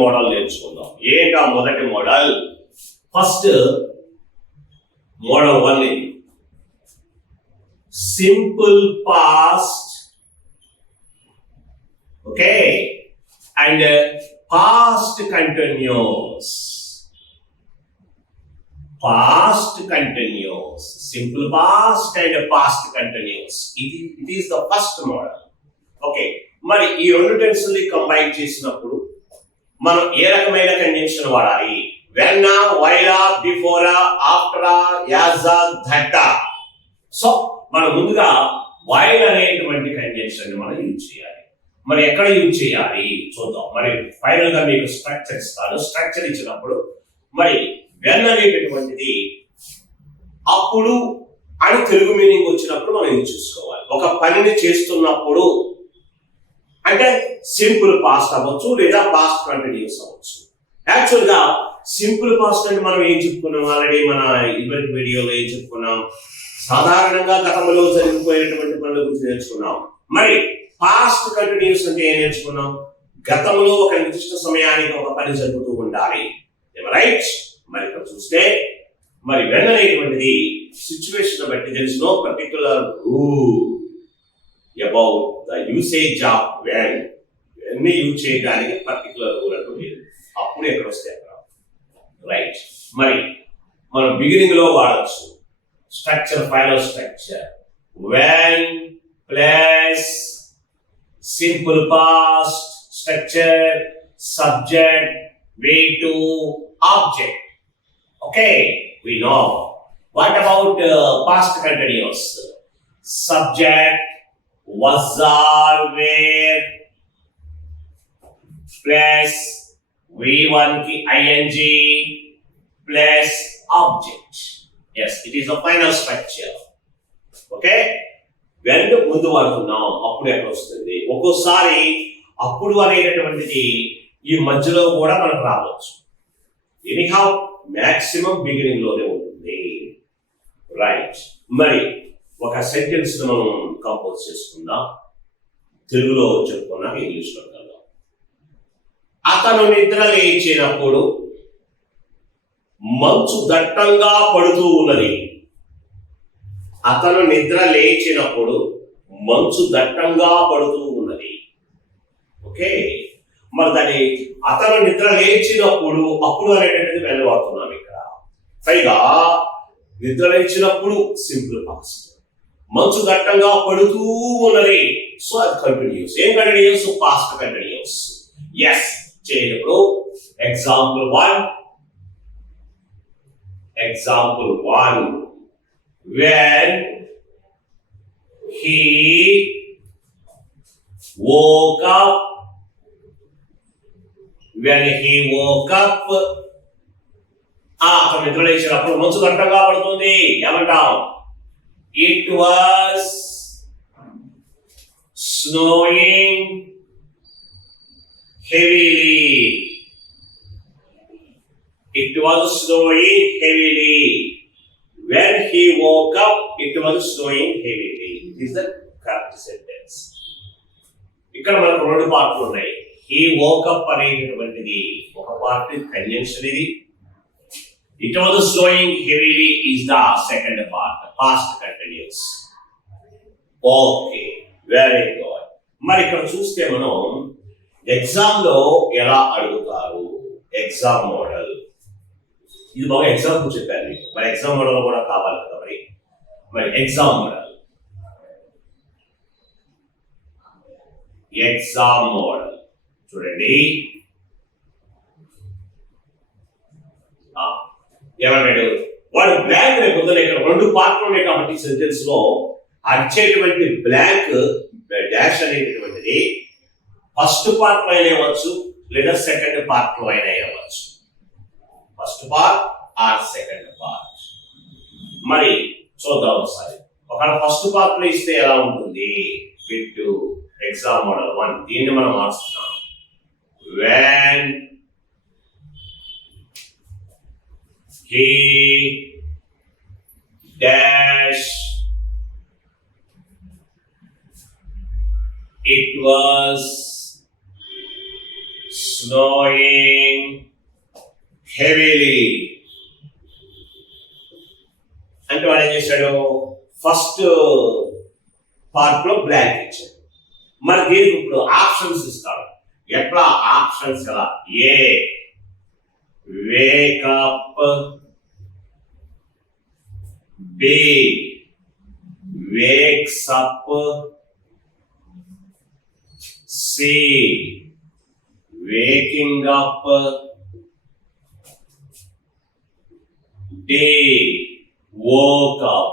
Model నేర్చుకుందాం. ఏంటా మొదటి మోడల్? ఫస్ట్ మోడల్ 1 ఇది simple past, okay, and past continuous. Past continuous, simple past and past continuous. It is the first model. Okay, మరి ఈ రెండు tense ని కంబైన్ చేసినప్పుడు మనం ఏ రకమైన కంజంక్షన్ వాడాలి? When, while, before, after, as, that. So మనం ముందుగా వైల్ అనేటువంటి కంజంక్షన్ ని మనం యూజ్ చేయాలి. మరి ఎక్కడ యూజ్ చేయాలి చూద్దాం. మరి ఫైనల్ గా మీకు స్ట్రక్చర్ ఇస్తాను. స్ట్రక్చర్ ఇచ్చినప్పుడు మరి వెన్ అనేటటువంటిది అప్పుడు అని తెలుగు మీనింగ్ వచ్చినప్పుడు మనం యూజ్ చేసుకోవాలి. ఒక పనిని చేస్తున్నప్పుడు అంటే సింపుల్ పాస్ట్ అవ్వచ్చు లేదా పాస్ట్ కంటిన్యూస్ అవ్వచ్చు. యాక్చువల్ గా సింపుల్ పాస్ట్ అంటే మనం ఏం చెప్పుకున్నాం ఆల్రెడీ మన ఇవెంట్ వీడియోలో ఏం చెప్పుకున్నాం? సాధారణంగా గతంలో జరిగిపోయినటువంటి పనుల గురించి నేర్చుకున్నాం. మరి పాస్ట్ కంటిన్యూస్ అంటే ఏం నేర్చుకున్నాం? గతంలో ఒక నిర్దిష్ట సమయానికి ఒక పని జరుగుతూ ఉండాలి, రైట్? మరి ఇక్కడ చూస్తే మరి వెన్ అనేటువంటిది సిచ్యువేషన్ బట్టి there is no particular rule about the usage of when. When use చేయడానికి పర్టికులర్ రూల్ అంటూ లేదు. అప్పుడు ఎక్కడ వస్తే అక్కడ, రైట్? మరి మనం బిగినింగ్ లో వాడచ్చు structure, final structure. When plus simple past structure, subject, V2, object. Okay, we know. What about past continuous? Subject, was, are, were, plus V1 ki ing plus object. Yes, it is a final structure. Okay, when ముందు వాడుతున్నాం అప్పుడు ఎక్కడ వస్తుంది? ఒక్కోసారి అప్పుడు అనేటటువంటిది ఈ మధ్యలో కూడా మనకు రావచ్చు. ఎనీహౌ మాక్సిమం బిగినింగ్ లోనే ఉంటుంది, రైట్? మరి ఒక సెంటెన్స్ మనం కంపోజ్ చేసుకుందాం. తెలుగులో చెప్పుకున్నాక ఇంగ్లీష్ లో కలుద్దాం. అతను నిద్ర లేచినప్పుడు మంచు దట్టంగా పడుతూ ఉన్నది. అతను నిద్ర లేచినప్పుడు మంచు దట్టంగా పడుతూ ఉన్నది. ఓకే, మరి దాన్ని అతను నిద్ర లేచినప్పుడు అప్పుడు అనేటువంటిది వెళ్ళి వాడుతున్నాం ఇక్కడ. పైగా నిద్ర లేచినప్పుడు సింపుల్ పాస్ట్, మంచు దట్టంగా పడుతూ ఉన్నది. సో అది కంటిన్యూస్. ఏం కంటిన్యూస్? Past continuous. ఎస్, చేయప్పుడు example 1. Example 1, when he woke up. When he woke up, అతను నిద్ర లేచినప్పుడు మంచు దట్టంగా పడుతుంది. ఏమంటాం? It was snowing heavily. It was snowing heavily. When he woke up, it was snowing heavily. It is the correct sentence. ఇక్కడ మనకు రెండు పార్ట్లు ఉన్నాయి. He woke up అనేటటువంటిది ఒక పార్ట్ కంజంక్షన్. ఇది it was snowing heavily is the second part, past continuous. Okay, very good. మరి ఇక్కడ చూస్తే మనం ఎగ్జామ్ లో ఎలా అడుగుతారు? ఎగ్జామ్ మోడల్ ఇది బాగా ఎగ్జాంపుల్ చెప్పారు మీకు. మరి ఎగ్జామ్ మోడల్ కూడా కావాలి కదా. మరి ఎగ్జామ్ మోడల్, ఎగ్జామ్ మోడల్ చూడండి. ఏమన్నాడు వాడు? బ్లాంక్ లేకపోతే ఇక్కడ రెండు పార్ట్లు ఉన్నాయి కాబట్టి సెంటెన్స్ లో అచ్చేటువంటి బ్లాంక్ డాష్ అనేటటువంటిది ఫస్ట్ పార్ట్ లో అయినా ఇవ్వచ్చు లేదా సెకండ్ పార్ట్ లో అయినా ఇవ్వచ్చు. First part or second part. మరి చూద్దాం ఒకసారి. ఒకవేళ ఫస్ట్ పార్ట్ లో ఇస్తే ఎలా ఉంటుంది? విత్ ఎగ్జామ్ మోడల్ 1 దీన్ని మనం మార్చుతున్నాం. when he dash it was snowing heavily. అంటే వాడు ఏం చేశాడు, ఫస్ట్ పార్ట్ లో బ్లాంక్ ఇచ్చాడు. మరి దీనికి ఇప్పుడు ఆప్షన్స్ ఇస్తాడు. ఎట్లా ఆప్షన్స్ ఎలా? A wake up, B wakes up, C waking up, D woke up.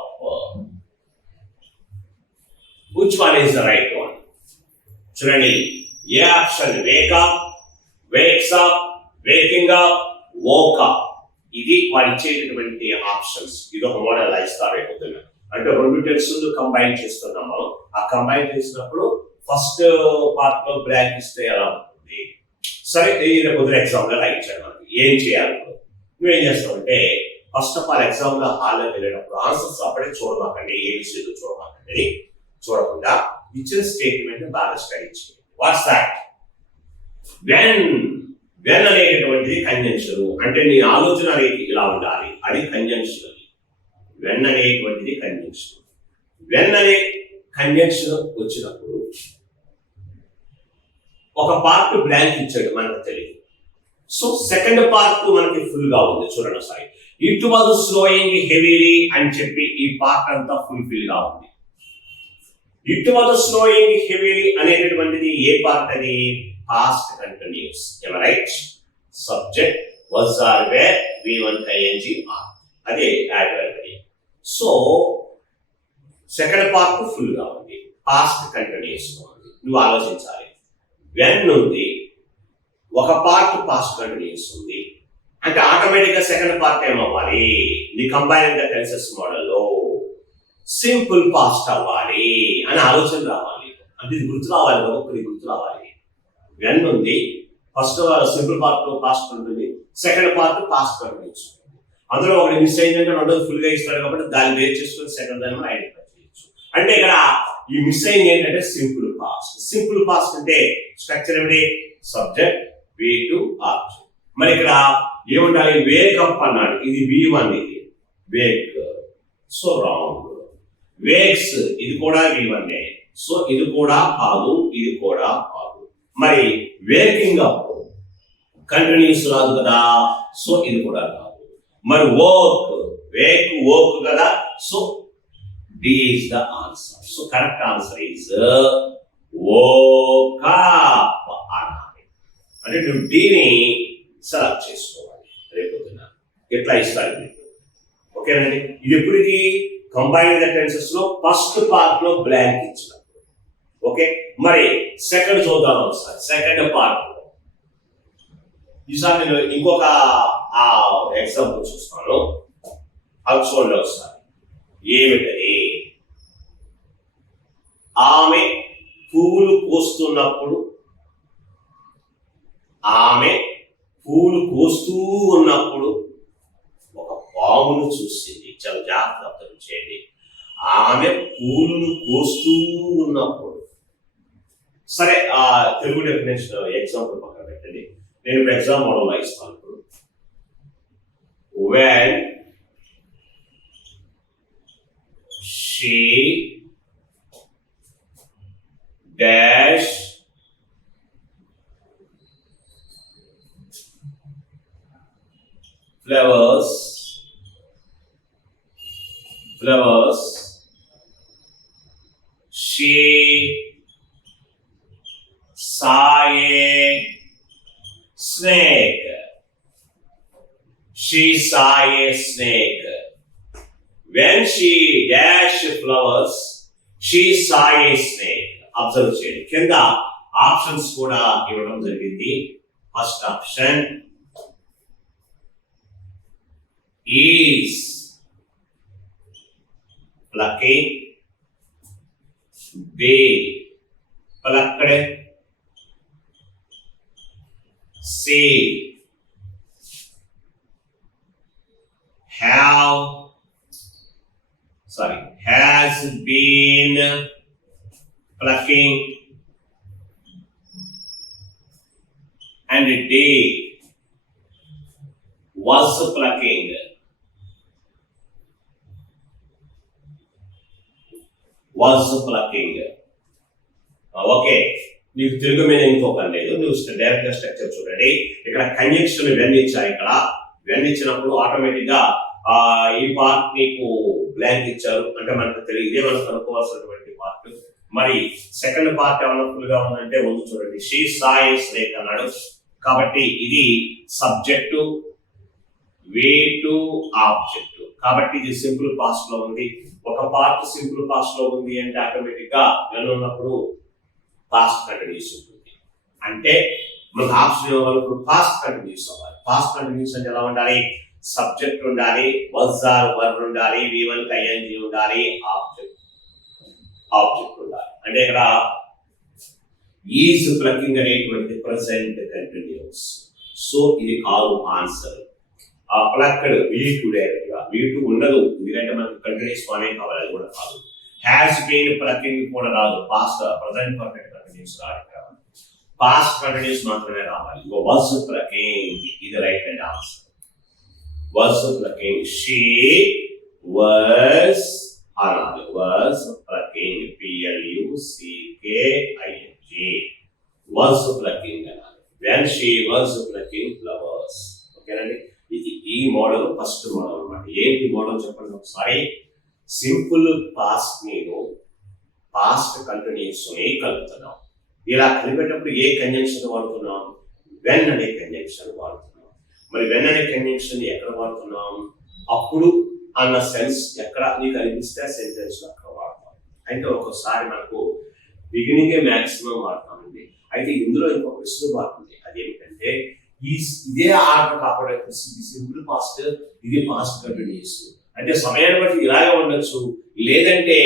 Which one is the right one? చూడండి, A option wake up, wakes up, waking up, woke up. ఇది వాడు ఇచ్చేటటువంటి ఆప్షన్స్. ఇది ఒక మోడల్ ఇస్తారు అయిపోతున్నా. అంటే రెండు టెన్సులు కంబైన్ చేస్తున్నాం మనం. ఆ కంబైన్ చేసినప్పుడు ఫస్ట్ పార్ట్ లో బ్లాంక్ ఇస్తే ఎలా ఉంటుంది? సరే, ఇది కుదిరే ఎగ్జామ్ లో ఇచ్చాడు మనకి. ఏం చేయాలి? నువ్వేం చేస్తావంటే ఫస్ట్ ఆఫ్ ఆల్ ఎగ్జామ్ లో హాల్లో వెళ్ళేటప్పుడు ఆన్సర్స్ అప్పుడే చూడమాకండి, ఏబిసిలు చూడమాకండి. చూడకుండా ఇచ్చిన స్టేట్మెంట్ బాగా స్టడీ చేయండి. What's that? వెన్ అనేటటువంటిది కంజంక్షన్. అంటే నీ ఆలోచన రీతి ఇలా ఉండాలి, అది కంజంక్షన్. వెన్ అనేటువంటిది కంజంక్షన్. వెన్ అనే కంజంక్షన్ వచ్చినప్పుడు ఒక పార్ట్ బ్లాంక్ ఇచ్చాడు, మనకు తెలియదు. సో సెకండ్ పార్ట్ మనకి ఫుల్ గా ఉంది. చూడండి ఒకసారి, ఇట్ వాజ్ స్నోయింగ్ హెవీలీ అని చెప్పి ఈ పార్ట్ అంతా ఫుల్ఫిల్ గా ఉంది. ఇట్ వాజ్ స్నోయింగ్ హెవీలీ అనేటటువంటిది ఏ పార్ట్? అది past continuous. Right? Subject was or were V1 ing or, అదే adverb. So second part full గా ఉంది, పాస్ట్ కంటిన్యూస్ గా ఉంది. నువ్వు ఆలోచించాలి, వెన్ ఉంది, ఒక పార్ట్ పాస్ట్ కంటిన్యూస్ ఉంది అంటే ఆటోమేటిక్ గా సెకండ్ పార్ట్ ఏమవ్వాలి? నీ కంబైనింగ్ ద టెన్సెస్ మోడల్లో సింపుల్ పాస్ట్ అవ్వాలి అని ఆలోచన రావాలి. అంటే ఇది గుర్తు రావాలి, ఒక్కొక్కరి గుర్తు రావాలి. వెన్ ఉంది, ఫస్ట్ సింపుల్ పార్ట్ పాస్ట్ ఉంటుంది, సెకండ్ పార్ట్ పాస్ట్ కంటిన్యూస్. అందులో ఒకటి మిస్ అయిందంటే రెండోది ఫుల్ గా ఇస్తాడు కాబట్టి దాన్ని బేస్ చేసుకుని సెకండ్ దాన్ని మనం ఐడెంటిఫై చేయొచ్చు. అంటే ఇక్కడ ఈ మిస్ అయింది ఏంటంటే సింపుల్ పాస్ట్. సింపుల్ పాస్ట్ అంటే స్ట్రక్చర్ ఏమిటి? Subject V2 object. మరి ఇక్కడ ఏముండాలి? వేకప్ అన్నాడు, ఇది V1, ఇది వేక్, సో రాంగ్. వేక్స్, ఇది కూడా V1, సో ఇది కూడా కాదు, ఇది కూడా కాదు. మరి వేకింగ్ అప్ కంటిన్యూస్ రాదు కదా, సో ఇది కూడా కాదు. మరి వోక్, వేక్ వోక్ కదా, so D is the answer. So correct answer is woke up అనాలి. అంటే నువ్వు Dని సెలెక్ట్ చేసుకోవాలి. రేపొద్దున ఎట్లా ఇస్తారు మీకు? ఓకేనండి. ఇది ఎప్పటికీ కంబైన్ ద టెన్సెస్ లో ఫస్ట్ పార్ట్ లో బ్లాంక్ ఇచ్చినప్పుడు. ఓకే, మరి సెకండ్ చూద్దాం ఒకసారి. సెకండ్ పార్ట్ లో ఈసారి నేను ఇంకొక ఎగ్జాంపుల్ చూస్తాను, అది చూడండి ఒకసారి. ఏమిటది? ఆమె పూలు కోస్తున్నప్పుడు, ఆమె పూలు కోస్తూ ఉన్నప్పుడు ఒక పామును చూసింది. చాలా జాగ్రత్త చేయండి. ఆమె పూలను కోస్తూ ఉన్నప్పుడు. సరే, తెలుగు డెఫినేషన్ ఎగ్జాంపుల్ పక్కన పెట్టండి. నేను ఇప్పుడు ఎగ్జామ్ మోడల్ ఇస్తాను. When she dash flowers she saw a snake. She saw a snake. When she dashed flowers, she saw a snake. Observe చేయండి. కింద ఆప్షన్స్ కూడా ఇవ్వడం జరిగింది. First option is plucking, B plucked, C has been plucking, and day was plucking. Was plucking. Okay, నీకు తెలుగు మీద ఇంకోకం లేదు, నువ్వు direct గా స్ట్రక్చర్ చూడండి. ఇక్కడ కంజంక్షన్ వెన్ ఇచ్చారు. ఇక్కడ వెన్ ఇచ్చినప్పుడు ఆటోమేటిక్ గా ఈ పార్ట్ నీకు బ్లాంక్ ఇచ్చారు అంటే మనకు తెలియదు, ఇదే మనకు అనుకోవాల్సినటువంటి పార్ట్. మరి సెకండ్ పార్ట్ ఏమన్నా ఫుల్ గా ఉందంటే ముందు చూడండి, షీ సాయిస్ రేక్ అన్నాడు. కాబట్టి ఇది సబ్జెక్టు, వే టు ఆబ్జెక్ట్. కాబట్టి ఇది సింపుల్ పాస్ట్ లో ఉంది. ఒక పార్ట్ సింపుల్ పాస్ట్ లో ఉంది అంటే ఆటోమేటిక్ గా వెన్ ఉన్నప్పుడు పాస్ట్ కంటిన్యూస్ ఉంటుంది. అంటే మనకు ఆప్షన్ ఇవ్వవరకు పాస్ట్ కంటిన్యూస్ అవ్వాలి. పాస్ట్ కంటిన్యూస్ అంటే ఎలా ఉండాలి? సబ్జెక్ట్ ఉండాలి, was ఆర్ వర్ ఉండాలి, V1 కి ing ఉండాలి, ఆబ్జెక్ట్ ఉండాలి. అంటే ఇక్కడ ఈజ్ ప్లకింగ్ అనేటువంటి ప్రెసెంట్ కంటిన్యూస్. సో ఇది కాదు ఆన్సర్. ఆ ప్లక్డ్ V2 డైరెక్ట్ గా V2 ఉండదు, ఎందుకంటే మనకు కంటిన్యూస్ వానే కావాలి, అది కూడా కాదు. హ్యాస్ బీన్ ప్లకింగ్ కూడా రాదు, పాస్ట్ ప్రెసెంట్ పర్ఫెక్ట్ కంటిన్యూస్ రాదు. పాస్ట్ కంటిన్యూస్ మాత్రమే రావాలి. was plucking ఇది right and answer. was plucking, she was అనాలి, was plucking, plucking, was plucking అనాలి. when she was plucking flowers. ఓకేనండి, ఇది ఈ మోడల్ ఫస్ట్ మోడల్ అన్నమాట. ఏంటి మోడల్ చెప్పండి ఒకసారి. సింపుల్ పాస్ట్ నేను పాస్ట్ కంటిన్యూస్ ని కలుపుతున్నాం. ఇలా కలిపేటప్పుడు ఏ కంజంక్షన్ వాడుతున్నాం? వెన్ అనే కంజంక్షన్ వాడుతున్నాం. మరి వెన్ అనే కంజంక్షన్ ఎక్కడ వాడుతున్నాం? అప్పుడు అన్న సెన్స్ ఎక్కడ నీకు అనిపిస్తే సెంటెన్స్ అక్కడ వాడతాం. అయితే ఒక్కోసారి మనకు బిగినింగే మాక్సిమం వాడతామండి. అయితే ఇందులో ఇంకొక వెసులుబాటు ఉంది. అదేమిటంటే ఇదే ఆర్డర్ కాకుండా సింపుల్ పాస్ట్, ఇది పాస్ట్ కంటిన్యూస్. అంటే సమయాన్ని బట్టి ఇలాగే ఉండొచ్చు, లేదంటే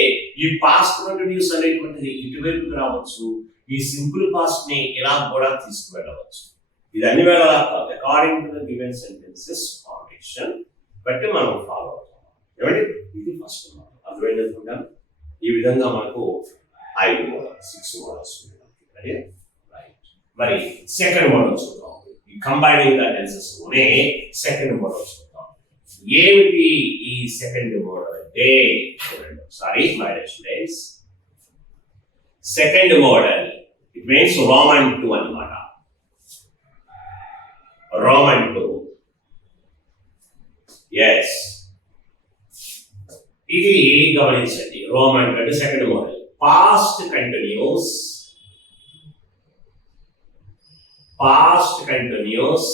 ఈ పాస్ట్ కంటిన్యూస్ అనేటువంటిది ఇటువైపుకి రావచ్చు, ఈ సింపుల్ పాస్ట్ ని ఇలా కూడా తీసుకువెళ్ళవచ్చు. ఇది అన్ని వేళలా కాదు, according to the given sentences formation బట్టి మనం ఫాలో అవుతాం. ఏమండి, ఇది ఫస్ట్ మోడల్. అర్థమైంది అనుకుంటాను. ఈ విధంగా మనకు 5 మోడల్ 6 మోడల్స్ ఉన్నాయి. రైట్, మరి సెకండ్ మోడల్ చూద్దాం. ఈ కంబైనింగ్ ద టెన్సెస్ లోనే సెకండ్ మోడల్ చూద్దాం. ఏమిటి ఈ సెకండ్ మోడల్ అంటే? చూడండి ఒకసారి my students, second model it means Roman 2 అన్నమాట. రోమన్ 2, ఎస్, ఇది గమనించండి. రోమన్ అంటే second model. Past continuous, past continuous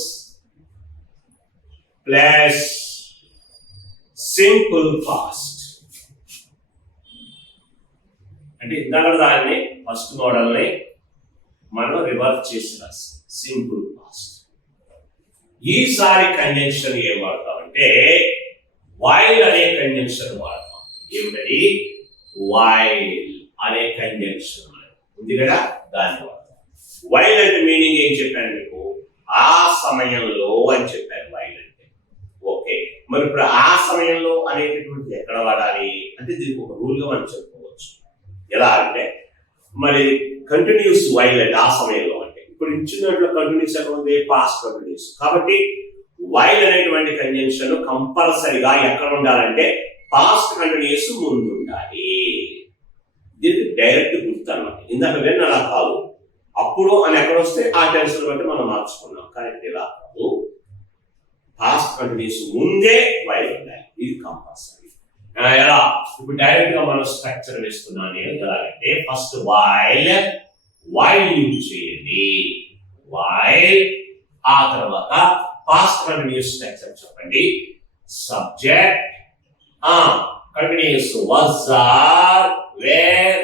plus simple past. అంటే ఇందాక దాన్ని ఫస్ట్ మోడల్ ని మనం రివర్స్ చేసి రాస్తాం, సింపుల్ పాస్ట్. ఈసారి కంజంక్షన్ ఏం వాడతామంటే వైల్ అనే కంజంక్షన్ వాడతాం. ఏమిటది? వైల్ అనే కంజంక్షన్ ఉంది కదా, దాన్ని వాడతాం. వైల్ అంటే మీనింగ్ ఏం చెప్పాను మీకు? ఆ సమయంలో అని చెప్పాను వైల్ అంటే. ఓకే, మరి ఇప్పుడు ఆ సమయంలో అనేటటువంటి ఎక్కడ వాడాలి అంటే దీనికి ఒక రూల్ గా మనం చెప్పుకోవచ్చు. ఎలా అంటే మరి కంటిన్యూస్ వైల్ అంటే ఆ సమయంలో అంటే ఇప్పుడు ఇచ్చినట్లు కంటిన్యూస్ ఎక్కడ ఉంది? Past continuous. కాబట్టి వైల్ అనేటువంటి కంజంక్షన్ కంపల్సరిగా ఎక్కడ ఉండాలంటే పాస్ట్ కంటిన్యూస్ ముందు ఉండాలి. దీనికి డైరెక్ట్ గుర్తు అన్నమాట. ఇందాక వెన్ అలా కాదు, అప్పుడు అని ఎక్కడ వస్తే ఆ టెన్షన్ బట్టి మనం మార్చుకున్నాం. కానీ ఇలా కాదు, పాస్ట్ కంటిన్యూస్ ముందే వైల్ ఉండాలి. ఇది కంపల్సరీ. ఎలా? ఇప్పుడు డైరెక్ట్ గా మనం స్ట్రక్చర్ వేస్తున్నాను నేను. ఎలాగంటే ఫస్ట్ వైల్, వైల్ యూజ్ చేయండి, వైల్. ఆ తర్వాత పాస్ట్ కంటిన్యూస్ స్ట్రక్చర్ చెప్పండి. Subject continuous was are were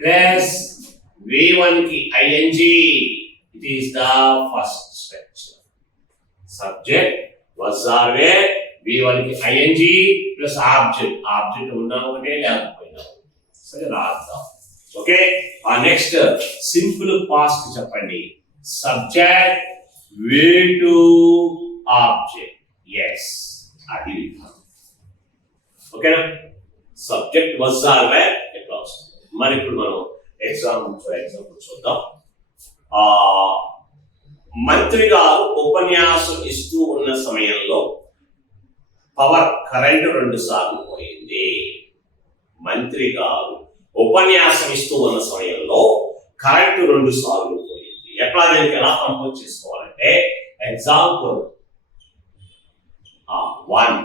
plus V1 కి ing. It is the first structure. Subject was are were V1 కి ing ప్లస్ ఆబ్జెక్ట్. ఆబ్జెక్ట్ ఉన్నా ఒకటే లేకపోయినా సరే రాద్దాం. ఓకే, ఆ నెక్స్ట్ సింపుల్ పాస్ట్ చెప్పండి. Subject V2 object. ఎస్, అది ఓకేనా. సబ్జెక్ట్ was are were ఎట్లా వస్తుంది. మరి ఇప్పుడు మనం ఎగ్జాంపుల్ చూద్దాం. మంత్రి గారు ఉపన్యాసం ఇస్తూ ఉన్న సమయంలో కరెంటు 2 సార్లు పోయింది. మంత్రి గారు ఉపన్యాసం ఇస్తూ ఉన్న సమయంలో కరెంటు 2 సార్లు పోయింది. ఎట్లా దీనికి ఎలా కంపోజ్ చేసుకోవాలంటే example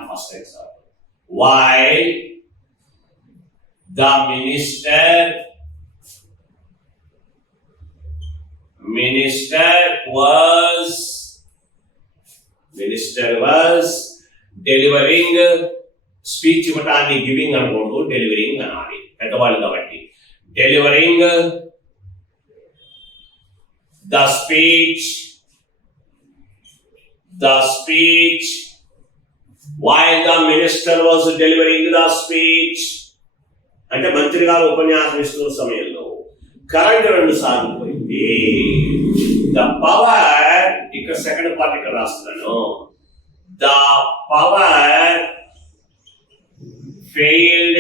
first example while the minister was delivering speech ఇవ్వటాన్ని గివింగ్ అనకూడదు, డెలివరింగ్ అనాలి పెద్దవాళ్ళు కాబట్టి. Delivering the speech while the minister was delivering the speech అంటే మంత్రి గారు ఉపన్యాసం ఇస్తున్న సమయంలో కరెంట్ 2 సార్లు పోయింది. ద పవర్ ఇక్కడ సెకండ్ పార్ట్ ఇక్కడ రాస్తున్నాను. The power failed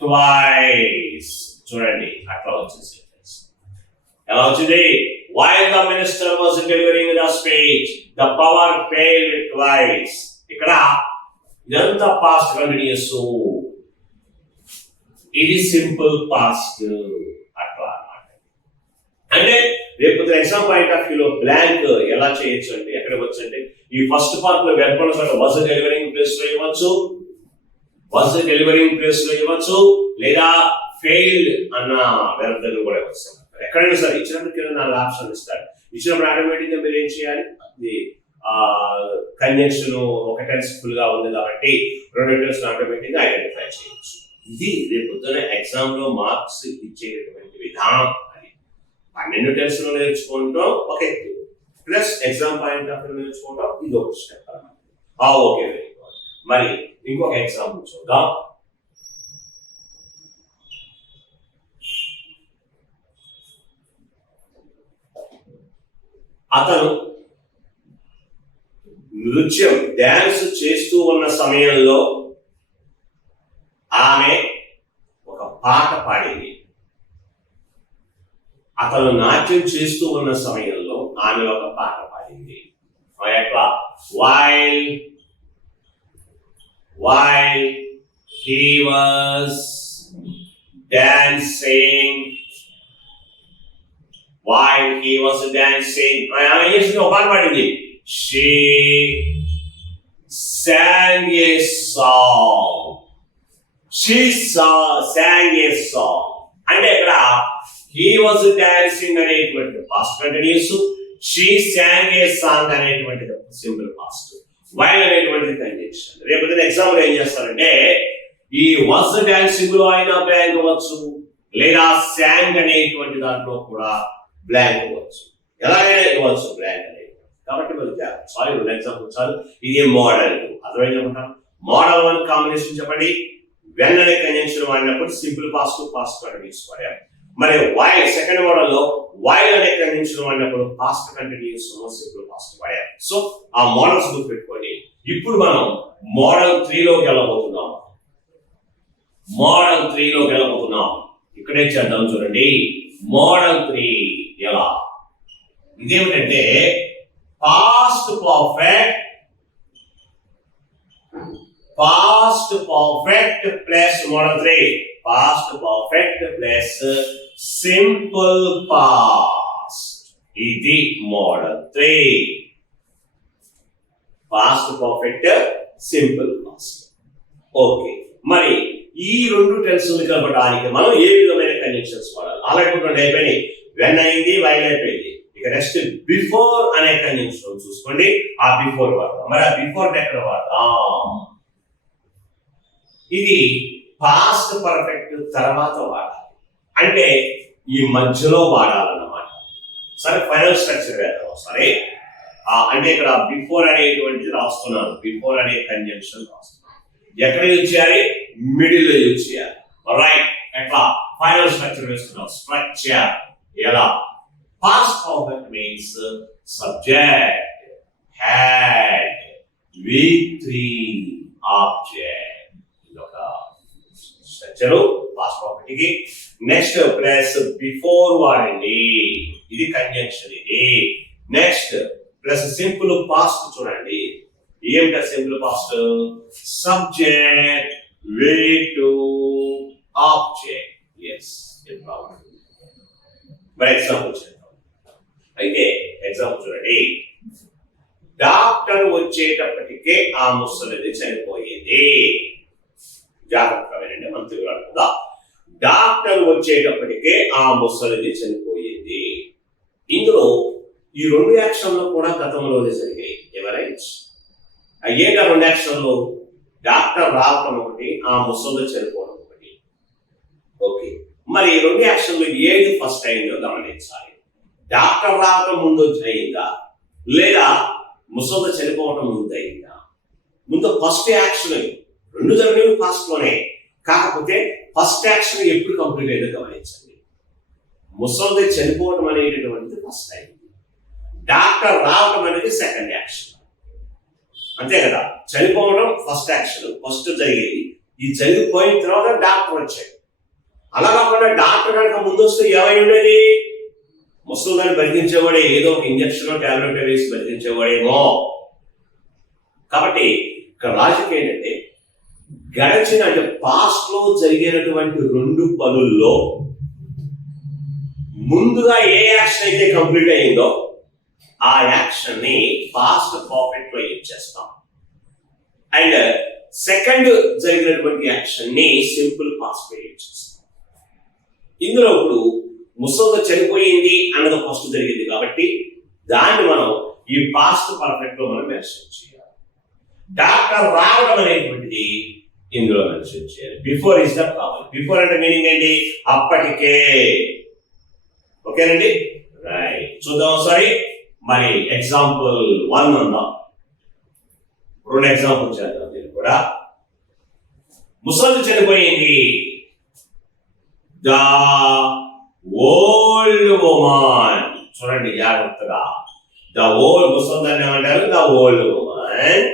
twice. చూడండి అట్లా వచ్చేసి ఎలా వచ్చింది? While the minister was delivering the speech, the power failed twice. ఇక్కడ ఇదంతా పాస్ట్ కంటిన్యూస్, ఇది సింపుల్ పాస్ట్ అట్లా అన్నమాట. అంటే రేపు ఎగ్జామ్ పాయింట్ ఆఫ్ వ్యూలో బ్లాంక్ ఎలా చేయొచ్చు అంటే ఎక్కడ వచ్చు అంటే ఈ ఫస్ట్ పార్ట్ లో వెర్బల్ వాజ్ డెలివరింగ్ ప్లేస్ లో ఇవ్వచ్చు, లేదా ఫెయిల్డ్ అన్న వెర్బ్ దగ్గర కూడా ఇవ్వచ్చు. ఎక్కడైనా సరే ఇచ్చినప్పుడు 4 ఆప్షన్ ఇస్తారు. ఇచ్చినప్పుడు ఆటోమేటిక్ గా మీరు ఏం చేయాలి? అది కంజంక్షన్ ఒక టెన్స్ ఫుల్ గా ఉంది కాబట్టి 2 టెన్స్ ఆటోమేటిక్ గా ఐడెంటిఫై చేయొచ్చు. ఇది రేపు పొద్దున ఎగ్జామ్ లో మార్క్స్ ఇచ్చేటటువంటి విధానం. అది 12 టెన్స్ లో నేర్చుకుంటాం ఒక ఎత్తు, plus exam point of view నేర్చుకుంటాం ఇది ఒక స్టెప్. Okay, very good. మరి ఇంకొక ఎగ్జాంపుల్ చూద్దాం. అతను నృత్యం డాన్స్ చేస్తూ ఉన్న సమయంలో ఆమె ఒక పాట పాడింది. అతను నాట్యం చేస్తూ ఉన్న సమయంలో ఆమె ఒక పాట పాడింది. ఎట్లా? while he was dancing ఆమె చేసిన ఒక పాట పాడింది. She sang a song. అంటే ఇక్కడ he was dancing అనేటువంటి past continuous, she sang a song అనేటువంటి సింపుల్ పాస్ట్, while అనేటువంటి కంజంక్షన్. రేపు ఎగ్జాంపుల్ ఏం చేస్తారంటే ఈ was dancing లో అయినా బ్లాంక్ అవ్వచ్చు, లేదా sang అనేటువంటి దాంట్లో కూడా బ్లాంక్ అవ్వచ్చు, ఎలాగైనా ఇవ్వచ్చు బ్లాంక్ అనేది. కాబట్టి సారీ 2 ఎగ్జాంపుల్ చాలు. ఇది మోడల్ 2 అర్థమైందనుకుంటాం. మోడల్ 1 కాంబినేషన్ చెప్పండి. వెన్ అనే కంజంక్షన్ వాడినప్పుడు సింపుల్ పాస్ట్ కంటిన్యూస్ వాడారు. మరి వైల్ సెకండ్ మోడల్ లో వైల్ అనే కంజంక్షన్ వాడినప్పుడు పాస్ట్ కంటిన్యూస్ సింపుల్ పాస్ట్ వాడారు. సో ఆ మోడల్స్ గుర్తుపెట్టుకోండి. ఇప్పుడు మనం మోడల్ 3 లోకి వెళ్ళబోతున్నాం. ఇక్కడే చేద్దాం చూడండి. మోడల్ 3 ఎలా? ఇదేమిటంటే past perfect plus model 3, past perfect plus simple past. ఇది model 3, past perfect simple past. Okay, మరి ఈ 2 టెన్స్లు కలపడానికి మనం ఏ విధమైన కంజంక్షన్స్ వాడాలి? అలాగే అయిపోయినాయి. వెన్ అయింది, వైల్ అయిపోయింది. ఇక నెక్స్ట్ బిఫోర్ అనే కంజంక్షన్ చూసుకోండి. ఆ బిఫోర్ వాడదాం. మరి ఆ బిఫోర్ ఎక్కడ వాడదాం? ఇది పాస్ట్ పర్ఫెక్ట్ తర్వాత వాడాలి, అంటే ఈ మధ్యలో వాడాలన్నమాట. సరే, ఫైనల్ స్ట్రక్చర్ వేద్దాం. సరే, అంటే ఇక్కడ బిఫోర్ అనేటువంటిది రాస్తున్నాను. బిఫోర్ అనే కంజంక్షన్ రాస్తున్నాను. ఎక్కడ యూజ్ చేయాలి? మిడిల్ లో యూజ్ చేయాలి. రైట్, ఎట్లా? ఫైనల్ స్ట్రక్చర్ వేస్తున్నాం. స్ట్రక్చర్ ఎలా? Past perfect means subject, had, V3, object. Structure past perfect. Next, press before వాడండి. ఇది కంజంక్షన్ ఇది. నెక్స్ట్ ప్లస్ సింపుల్ పాస్ట్ చూడండి. ఏమిటా simple past? Subject V two object. Yes, మరి ఎగ్జాంపుల్ చేద్దాం. అయితే ఎగ్జాంపుల్ చూడండి. డాక్టర్ వచ్చేటప్పటికే ఆ ముసలిది చనిపోయింది. జాగ్రత్తగా వినండి, మనం తెలుగుదా. డాక్టర్ వచ్చేటప్పటికే ఆ ముసలిది చనిపోయింది. ఇందులో ఈ రెండు యాక్షన్లు కూడా గతంలోనే జరిగాయి. ఎవరైనా అయ్యేట రెండు యాక్షన్లు, డాక్టర్ రావటం ఒకటి, ఆ ముసలిది చనిపోవడం ఒకటి. ఓకే, మరి ఈ రెండు యాక్షన్లు ఏది ఫస్ట్ అయిందో గమనించాలి. డాక్టర్ రావటం ముందు అయిందా లేదా ముసలిది చనిపోవడం ముందు అయిందా? ముందు ఫస్ట్ యాక్షన్. రెండు జరిగినవి ఫాస్ట్ లోనే, కాకపోతే ఫస్ట్ యాక్షన్ ఎప్పుడు కంప్లీట్ అయిందో గమనించండి. ముసలిది చనిపోవడం అనేటటువంటిది ఫస్ట్ అయింది, డాక్టర్ రావడం అనేది సెకండ్ యాక్షన్. అంతే కదా, చనిపోవడం ఫస్ట్ యాక్షన్, ఫస్ట్ జరిగేది. ఈ జరిగిపోయిన తర్వాత డాక్టర్ వచ్చాడు. అలా కాకుండా డాక్టర్ కనుక ముందు వస్తే ఏమై ఉండేది? ముసలిదాన్ని బతికించేవాడే, ఏదో ఒక ఇంజక్షన్ టాబ్లెట్ వేసి బతికించేవాడేమో. కాబట్టి ఇక్కడ లాజిక్ ఏంటంటే, గడిచిన అంటే పాస్ట్ లో జరిగినటువంటి రెండు పనుల్లో ముందుగా ఏ యాక్షన్ అయితే కంప్లీట్ అయిందో ఆ యాక్షన్ ని పాస్ట్ పర్ఫెక్ట్ లో యూజ్ చేస్తాం. అండ్ సెకండ్ జరిగినటువంటి యాక్షన్ ని సింపుల్ పాస్ట్ లో యూజ్ చేస్తాం. ఇందులో ఇప్పుడు ముసలిది చనిపోయింది అన్నది ఫస్ట్ జరిగింది కాబట్టి దాన్ని మనం ఈ పాస్ట్ పర్ఫెక్ట్ లో మనం మెన్షన్ చేయాలి. డాక్టర్ రావడం అనేటువంటిది ఇందులో మెన్షన్ చేయాలి. Before is the problem. Before అంటే మీనింగ్ ఏంటి? అప్పటికే. ఓకేనండి, రైట్. చూద్దాం ఒకసారి. మరి ఎగ్జాంపుల్ 1 ఉందాం. రెండు ఎగ్జాంపుల్ చేద్దాం. దీన్ని కూడా ముసలిది చనిపోయింది. The old woman. చూడండి జాగ్రత్తగా. ద ఓల్డ్ ముసలిదాన్ని ఏమంటారు? The old woman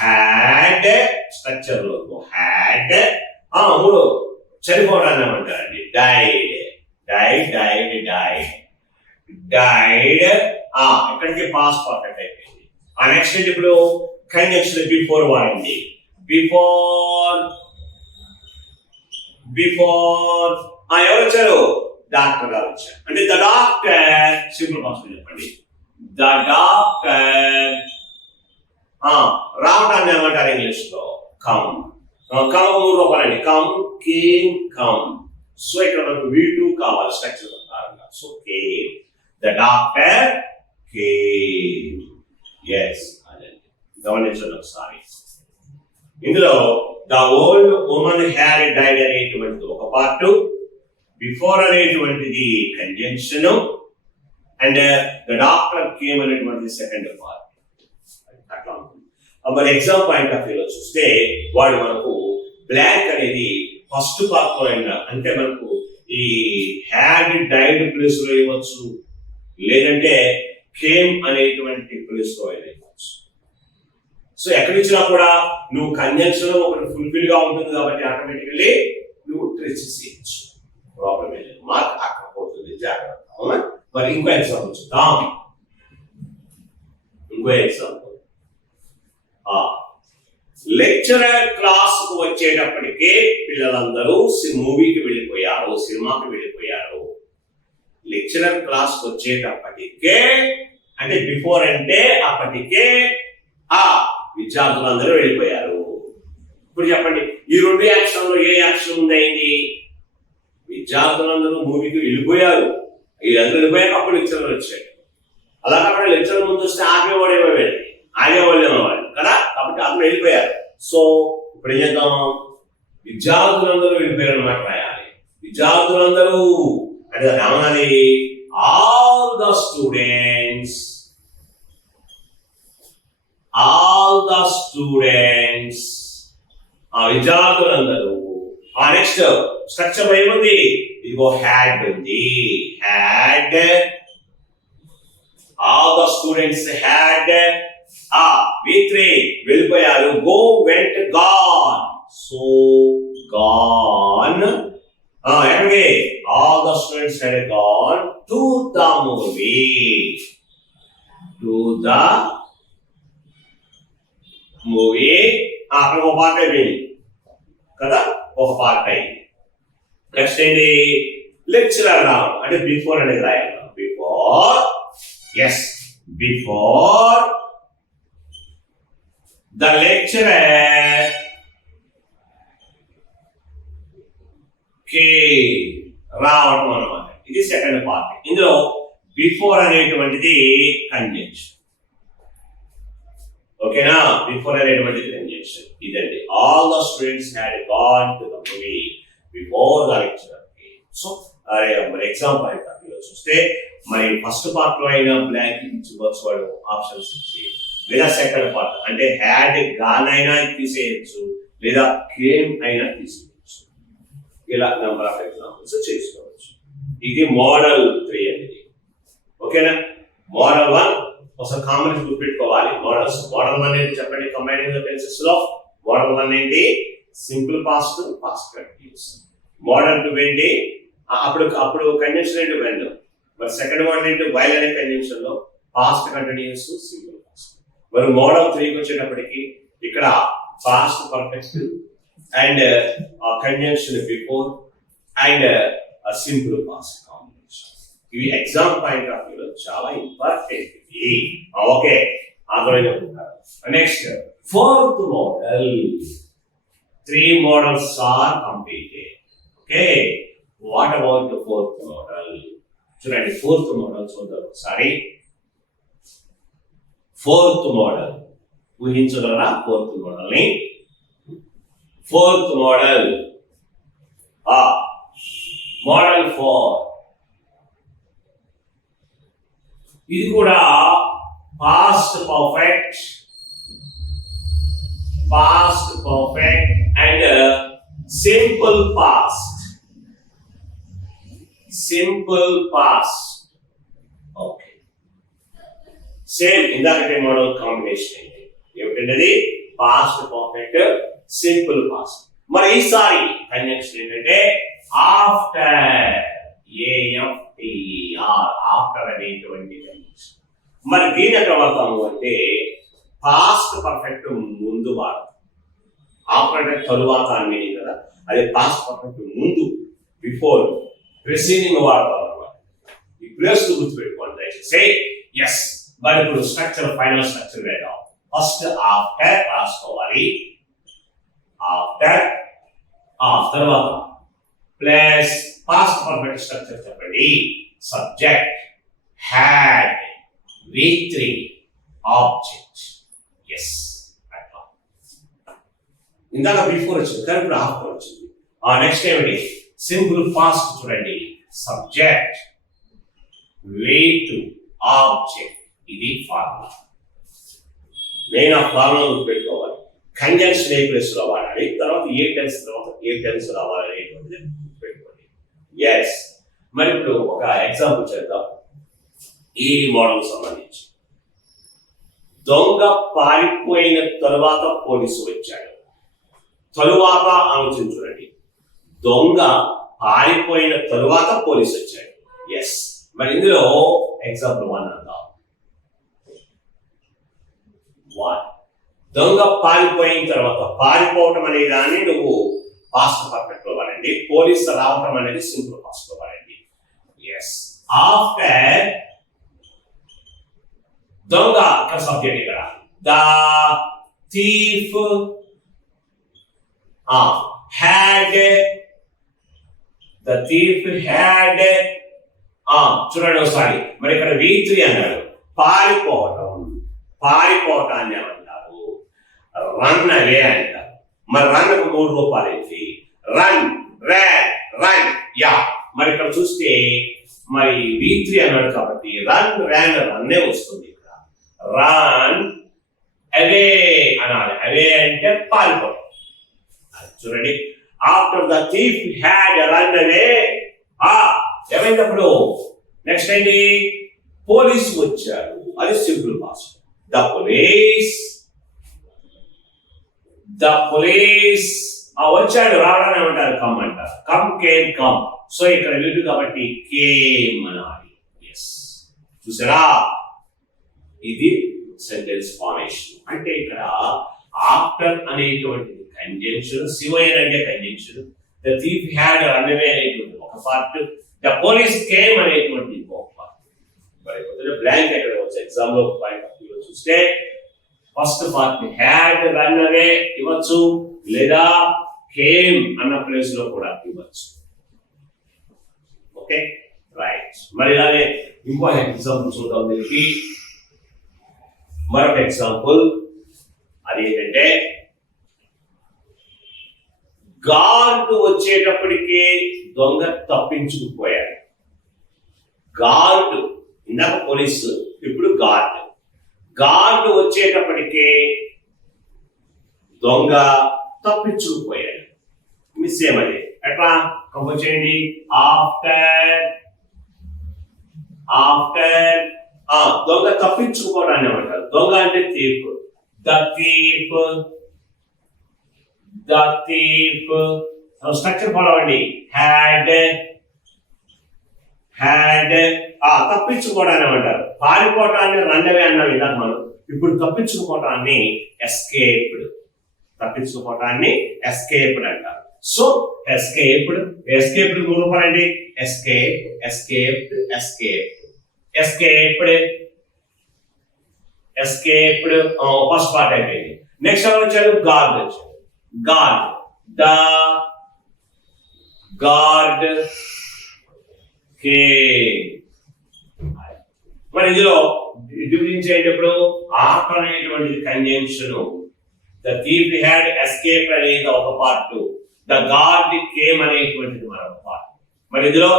had structure లో హ్యాడ్ మూడు చనిపోవడాన్ని ఏమంటారండి? Died. Died died died died. ఇక్కడికి పాస్ట్ పర్ఫెక్ట్ అయిపోయింది. నెక్స్ట్ ఇప్పుడు కంజంక్షన్ బిఫోర్ వాడింది. బిఫోర్ ఎవరు వచ్చారు? డాక్టర్ గారు వచ్చారు. అంటే ద డాక్టర్, సింపుల్ పాస్ట్ చెప్పండి. ద డాక్టర్ రావడాన్ని ఏమంటారు ఇంగ్లీష్ లో? కమ్. కమ్ మూడు రూపాయలండి. Come, came, come. సో ఇక్కడ మనకు V2 కావాలి స్ట్రక్చర్ ప్రకారంగా. So came. The doctor came. Yes, అదండి. గమనించండి ఒకసారి. ఇందులో the old woman had died అనేటువంటిది ఒక పార్ట్, బిఫోర్ అనేటువంటిది conjunction, and the doctor came అనేటువంటిది సెకండ్ పార్ట్. అట్లా ఉంటుంది. మరి ఎగ్జామ్ పాయింట్ ఆఫ్ వ్యూలో చూస్తే వాడు మనకు బ్లాంక్ అనేది ఫస్ట్ పార్ట్ లో అయినా, అంటే మనకు ఈ హ్యాడ్ డైడ్ ప్లేస్ లో ఇవ్వచ్చు, లేదంటే కేమ్ అనేటువంటి ప్లేస్ లో అయినా ఇవ్వచ్చు. సో ఎక్కడి నుంచినా కూడా నువ్వు కంజంక్షన్ ఒకటి ఫుల్ఫిల్ గా ఉంటుంది కాబట్టి ఆటోమేటికల్లీ నువ్వు ట్రేస్ చేయొచ్చు. ప్రాబ్లం ఏం లేదు, మార్క్ అక్కడ పోతుంది. జాగ్రత్త. అవునా? మరి ఇంకో ఎగ్జాంపుల్ చూద్దాం. ఇంకో ఎగ్జాంపుల్. లెక్చరర్ క్లాస్ కు వచ్చేటప్పటికే పిల్లలందరూ మూవీకి వెళ్ళిపోయారు, సినిమాకి వెళ్ళిపోయారు. లెక్చరర్ క్లాస్ కు వచ్చేటప్పటికే అంటే బిఫోర్ అంటే అప్పటికే విద్యార్థులందరూ వెళ్ళిపోయారు. ఇప్పుడు చెప్పండి, ఈ రెండు యాక్షన్ లో ఏ యాక్షన్ ఉందయింది? విద్యార్థులందరూ మూవీకి వెళ్ళిపోయారు. వీళ్ళందరూ వెళ్ళిపోయాక అప్పుడు లెక్చరర్ వచ్చాడు. అలా కాకుండా లెక్చరర్ ముందు వస్తే ఆగేవాడేమో ఆగేవాళ్ళేమో కదా, కాబట్టి అందరూ వెళ్ళిపోయారు. సో ఇప్పుడు ఏం చేద్దాం? విద్యార్థులందరూ వెళ్ళిపోయారు అన్నమాట రాయాలి. విద్యార్థులందరూ అంటే ఏమనాలి? All the students. విద్యార్థులందరూ. నెక్స్ట్ స్ట్రక్చర్ ఏముంది? ఇదిగో హ్యాడ్ ఉంది. Had. All the students had. V3 వెళ్ళిపోయారు. Go, went, gone. So gone. ఎక్కడికి? All the students had gone to the movie, to the movie. అక్కడ ఒక పార్ట్ అయిపోయింది కదా, ఒక పార్ట్ అయింది. నెక్స్ట్ ఏంటి, లెక్చరర్ రావాలి అంటే బిఫోర్ అనేది రాయాలి. Before, yes, before the lecturer కే రావడం అన్నమాట. ఇది సెకండ్ పార్ట్. ఇందులో బిఫోర్ అనేటువంటిది కంజంక్షన్. ఓకేనా, బిఫోర్ అనేటువంటిది కంజంక్షన్. ఇదండి, all the students had gone to the movie before the lecturer. So మరి ఎగ్జామ్ పాయింట్ ఆఫ్ వ్యూలో చూస్తే మరి ఫస్ట్ పార్ట్ లో అయినా బ్లాంక్ ఇచ్చుకోవచ్చు వాడు ఆప్షన్స్ ఇచ్చి, లేదా సెకండ్ పార్ట్ అంటే హ్యాడ్ గాన్ అయినా తీసేయచ్చు, లేదా కేమ్ అయినా తీసేయచ్చు. ఇలా నెంబర్ ఆఫ్ ఎగ్జాంపుల్స్ చేసుకోవచ్చు. ఇది మోడల్ 3 అనేది. ఓకేనా, మోడల్ 1 ఒకసారి కాంబినేషన్ గుర్తుపెట్టుకోవాలి. మోడల్ 1 అనేది చెప్పండి, కంబైనింగ్ టెన్సెస్ లో మోడల్ 1 ఏంటి, simple past, past continuous. Model 2 ఏంటి, అప్పుడు కంజంక్షన్ ఏంటి వెన్. మరి సెకండ్ వన్ ఏంటి, వైల్ అనే కంజంక్షన్ లో పాస్ట్ కంటిన్యూస్, సింపుల్ పాస్ట్. మరి మోడల్ 3కి వచ్చేటప్పటికి ఇక్కడ past perfect and conjunction before and simple past combination. ఇవి ఎగ్జామ్ పాయింట్ ఆఫ్ వ్యూలో చాలా important. Okay, next fourth model. 3 models are completed. Okay, what about the fourth model? చూడండి, fourth model చూద్దాం ఒకసారి. ఫోర్త్ మోడల్ ఊహించగలరా ఫోర్త్ మోడల్ ని? Fourth model model 4. ఇది కూడా past perfect, past perfect and simple past. Simple past. Okay, same ఇందాకటి model combination ఏమిటంటే past perfect, simple past. మరి ఈసారి కంజంక్షన్ ఏంటంటే ఆఫ్టర్, AFTER, ఆఫ్టర్ అనేటువంటి కంజంక్షన్. మరి దీని ఎక్కడ వాడతాము అంటే పాస్ట్ పర్ఫెక్ట్ ముందు వాడతాం, ఆఫ్టర్ అంటే తరువాత అని కదా. అదే పాస్ట్ పర్ఫెక్ట్ ముందు, బిఫోర్, ప్రిసీడింగ్ వాడతాం అన్నమాట. ఈ ప్లేస్ గుర్తుపెట్టుకోండి దయచేసి. ఎస్, మరి ఇప్పుడు స్ట్రక్చర్, ఫైనల్ స్ట్రక్చర్ వేద్దాం. ఫస్ట్ ఆఫ్టర్ రాసుకోవాలి, ఆఫ్టర్, తర్వాత ప్లస్ పాస్ట్ పర్ఫెక్ట్ స్ట్రక్చర్ చెప్పండి. Subject, had, V3, object. Yes, అట్లా. ఇందాక బిఫోర్ వచ్చింది కానీ ఇప్పుడు ఆఫ్టర్ వచ్చింది. నెక్స్ట్ ఏమిటి, సింపుల్ పాస్ట్ చూడండి. Subject, V2, object. ఇది ఫార్ములా. మెయిన్ ఆ ఫార్ములా గుర్తుపెట్టుకోవాలి. కంజంక్షన్ ఏ ప్లేస్ లో వాడాలి, తర్వాత ఏ టెన్స్ రావాలి అనేటువంటిది గుర్తుపెట్టుకోండి. ఎస్, మరి ఇప్పుడు ఒక ఎగ్జాంపుల్ చేద్దాం ఈ మోడల్ సంబంధించి. దొంగ పారిపోయిన తరువాత పోలీసు వచ్చాడు. తరువాత ఆలోచించుడండి, దొంగ పారిపోయిన తరువాత పోలీసు వచ్చాడు. ఎస్, మరి ఇందులో ఎగ్జాంపుల్ 1 అందాం. 1, దొంగ పారిపోయిన తర్వాత, పారిపోవటం అనే దాన్ని నువ్వు పాస్ట్ పర్ఫెక్ట్ లో వాడండి, పోలీసు రావటం అనేది సింపుల్ పాస్ట్ లో వాడండి. ఎస్, ఆఫ్టర్ దొంగ ఇక్కడ సబ్జెక్ట్, ఇక్కడ the thief had, the thief had. చూడండి ఒకసారి, మరి ఇక్కడ V3 అన్నాడు. పారిపోవటం, పారిపోవటాన్ని ఏమంటారు, రన్ అవే అంటారు. మరి రన్ కు 3 రూపాయలు ఏంటి, రన్, ర్యాన్, రన్, యా. మరి ఇక్కడ చూస్తే మరి V3 అన్నాడు కాబట్టి రన్, ర్యాన్, రన్నే వస్తుంది. రన్ అవే అనాలి. అవే అంటే పారిపోవడం. చూడండి, after the thief had run away, ఏమైనప్పుడు నెక్స్ట్ ఏంటి, పోలీస్ వచ్చాడు. అది సింపుల్ పాస్ట్. ద పోలీస్ వచ్చాడు, రావడానికి ఏమంటారు, కమ్ అంటారు. Come, came, come. సో ఇక్కడ వీడు కాబట్టి కేమ్ అనాలి. చూసారా, ఇది సెంటెన్స్ ఫార్మేషన్. అంటే ఇక్కడ ఆఫ్టర్ అనేటువంటిది కంజంక్షన్, సివైర్ అంటే conjunction, the thief had run అవే అనేటువంటి ఒక పార్ట్, ద పోలీస్ కేమ్ అనేటువంటి ఇంకొక పార్ట్. మరి కొద్దిగా బ్లాంక్ ఎక్కడ వచ్చి ఎగ్జామ్ లో పాయింట్ ఆఫ్ వ్యూ చూస్తే ఫస్ట్ పార్ట్ హ్యాడ్ రన్ అవే ఇవ్వచ్చు, లేదా కేమ్ అన్న ప్లేస్ లో కూడా ఇవ్వచ్చు. Okay right. మరి ఇలాగే ఇంకో ఎగ్జాంపుల్ చూద్దాం. దీనికి మరొక ఎగ్జాంపుల్ అదేంటంటే, గార్డ్ వచ్చేటప్పటికి దొంగ తప్పించుకుపోయాడు. గార్డ్ ఇందాక పోలీసు, ఇప్పుడు గార్డ్. గార్డ్ వచ్చేటప్పటికి దొంగ తప్పించుకుపోయాడు. మిస్ ఏమది ఎట్లా కంపోజ్ చేయండి. ఆఫ్టర్ దొంగ తప్పించుకోవడాన్ని ఏమంటారు? దొంగ అంటే thief. The thief structure follow అవ్వండి. హ్యాడ్ తప్పించుకోవడాన్ని ఏమంటారు? పారిపోవటాన్ని రన్ అవే అన్నాం ఇందాక మనం. ఇప్పుడు తప్పించుకోవటాన్ని ఎస్కేప్డ్. తప్పించుకోవటాన్ని ఎస్కేప్డ్ అంటారు. సో ఎస్కేప్డ్ మూడు రూపాయలండి. ఎస్కేప్డ్ ఫస్ట్ పార్ట్ అయిపోయింది. నెక్స్ట్ ఎవరు వచ్చారు? గార్డ్ వచ్చారు. గార్డ్ మరి ఇందులో డిఫరెన్స్ ఏంటప్పుడు ఆఫ్టర్ అనేటువంటిది conjunction, the thief had escape అనేది ఒక పార్ట్, ద గార్డ్ కేమ్ అనేటువంటిది మరొక పార్ట్. మరి ఇందులో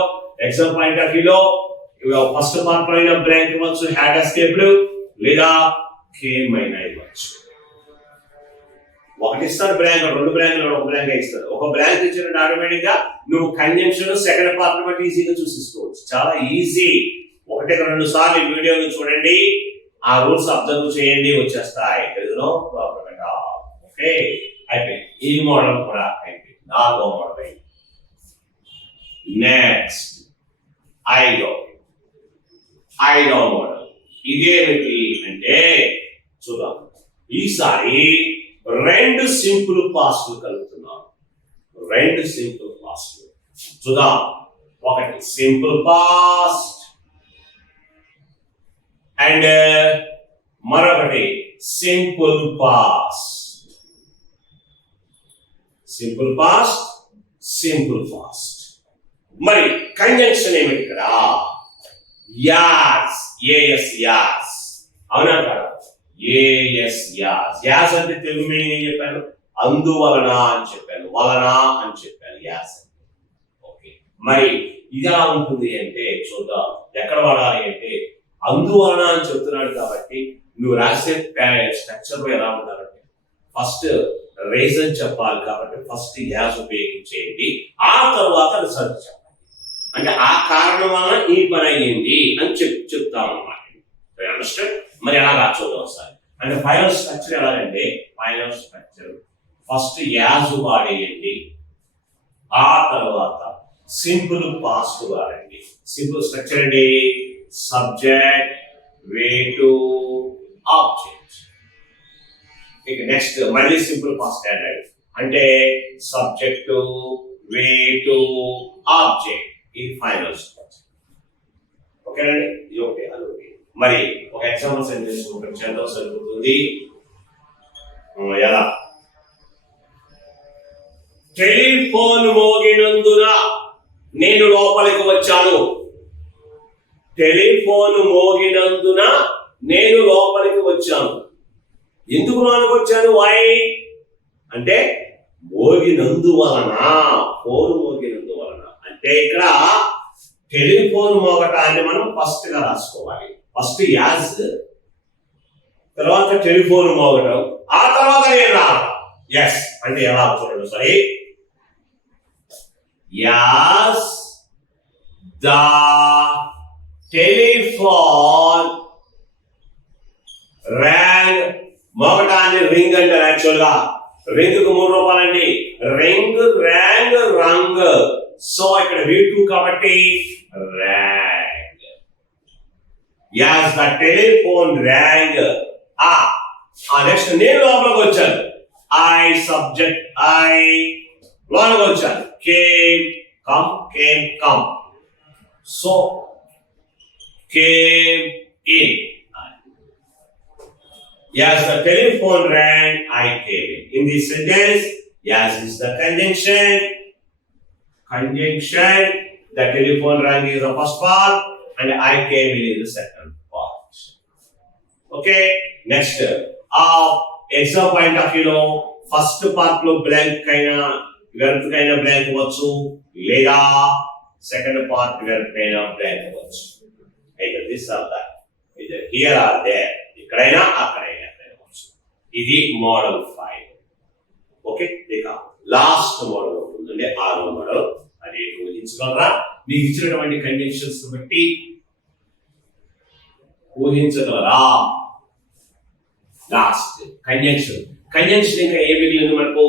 ఎగ్జామ్ పాయింట్ ఆఫ్ వ్యూలో ఫస్ట్ పార్ట్ లో అయినా బ్లాంక్ ఇవ్వచ్చు, హ్యాడ్ ఎస్కేప్డ్, లేదా కేమ్ అయినా ఇవ్వచ్చు. ఒకటి ఇస్తారు బ్లాంక్, రెండు బ్లాంక్ ఒక బ్లాంక్ ఇస్తారు. ఒక బ్లాంక్ ఇచ్చిన ఆటోమేటిక్ గా నువ్వు కంజంక్షన్ సెకండ్ పార్ట్ బట్టి ఈజీగా చూసేసుకోవచ్చు. చాలా ఈజీ. ఒకటి రెండు సార్లు ఈ వీడియోని చూడండి, ఆ రూల్స్ అబ్జర్వ్ చేయండి, వచ్చేస్తాయి. ఓకే అయిపోయింది. ఈ మోడల్ కూడా అయిపోయింది. నాలుగో మోడల్ అయింది. నెక్స్ట్ ఐదో మోడల్. ఇదేమిటి అంటే చూద్దాం. ఈసారి రెండు సింపుల్ పాస్ట్ కలుపుతున్నాం. రెండు సింపుల్ పాస్ట్ చూద్దాం. ఒకటి సింపుల్ పాస్ట్ అండ్ మరొకటి సింపుల్ పాస్ట్. Simple past. మరి కంజంక్షన్ ఏమిటి ఇక్కడ? యాస్. అవునా కదా? యాస్ అంటే తెలుగు మీనింగ్ ఏం చెప్పాను? అందువలన అని చెప్పాను, వలన అని చెప్పాను. యాస్. ఓకే మరి ఇది ఎలా ఉంటుంది అంటే చూద్దాం. ఎక్కడ వాడాలి అంటే అందువలన అని చెప్తున్నాడు కాబట్టి నువ్వు రాసే స్ట్రక్చర్ ఎలా ఉండాలంటే ఫస్ట్ రీజన్ చెప్పాలి కాబట్టి ఫస్ట్ యాస్ ఉపయోగించేయండి, ఆ తర్వాత రిజల్ట్ చెప్పాలి. అంటే ఆ కారణం వలన ఈ పని అయ్యింది అని చెప్తాం అన్నమాట. అండర్స్టాండ్? మరి ఎలా రాచూద్దాం ఒకసారి. అంటే ఫైనల్ స్ట్రక్చర్ ఎలాగంటే ఫైనల్ స్ట్రక్చర్ ఫస్ట్ యాజ్ వాడేయండి, ఆ తర్వాత సింపుల్ పాస్ట్ వాడండి. సింపుల్ స్ట్రక్చర్ అండి సబ్జెక్ట్, వే టు, ఆబ్జెక్ట్. ఇక నెక్స్ట్ మళ్ళీ సింపుల్ పాస్ట్ యాడ్ అంటే సబ్జెక్టు, వే టు, ఆబ్జెక్ట్. ఇది ఫైనల్ స్ట్రక్చర్. ఓకేనండి? ఇది ఒకటి అదొకటి. మరి ఒక ఎగ్జాంపుల్ సెంటెన్స్ ఒకటి చేద్దాం, సరిపోతుంది. ఎలా? టెలిఫోన్ మోగినందున నేను లోపలికి వచ్చాను. టెలిఫోన్ మోగినందున నేను లోపలికి వచ్చాను. ఎందుకు లోపలికి వచ్చాను? వై అంటే మోగినందువలన, ఫోన్ మోగినందువలన. అంటే ఇక్కడ టెలిఫోన్ మోగటాన్ని మనం ఫస్ట్ గా రాసుకోవాలి. ఫస్ట్ యాజ్, తర్వాత టెలిఫోన్ మోగటం, ఆ తర్వాత నేను రావడం. ఎస్ అంటే ఎలా చూడండి సరే. As the telephone rang. మోగటాన్ని రింగ్ అంటారు. యాక్చువల్ గా రింగ్ కు 3 రూపాయలండి. రింగ్, ర్యాంగ్, రంగ్. సో ఇక్కడ V2 కాబట్టి rang. As the telephone rang. Next నేను లోపలికి వచ్చాను. ఐ సబ్జెక్ట్ ఐ లోపలికి వచ్చాను. Come. So came in. As the telephone rang, I came in. In this sentence, as is the conjunction. The telephone rang is the first part and I came in is the second part. Okay, next. Exam point of view, first part lo blank kaina verb kaina blank avachchu leda second part verb kaina blank avachchu. Either this or that, either here or there, ikkadaina akkadaina avachchu. Idi model 5. Okay, ఇక last model ఉంటుందండి 6వ model. అది ఊహించగలరా? మీకు ఇచ్చినటువంటి conditions బట్టి ఊహించగలరా? Last conjunction ఇంకా ఏ మిగిలింది మనకు?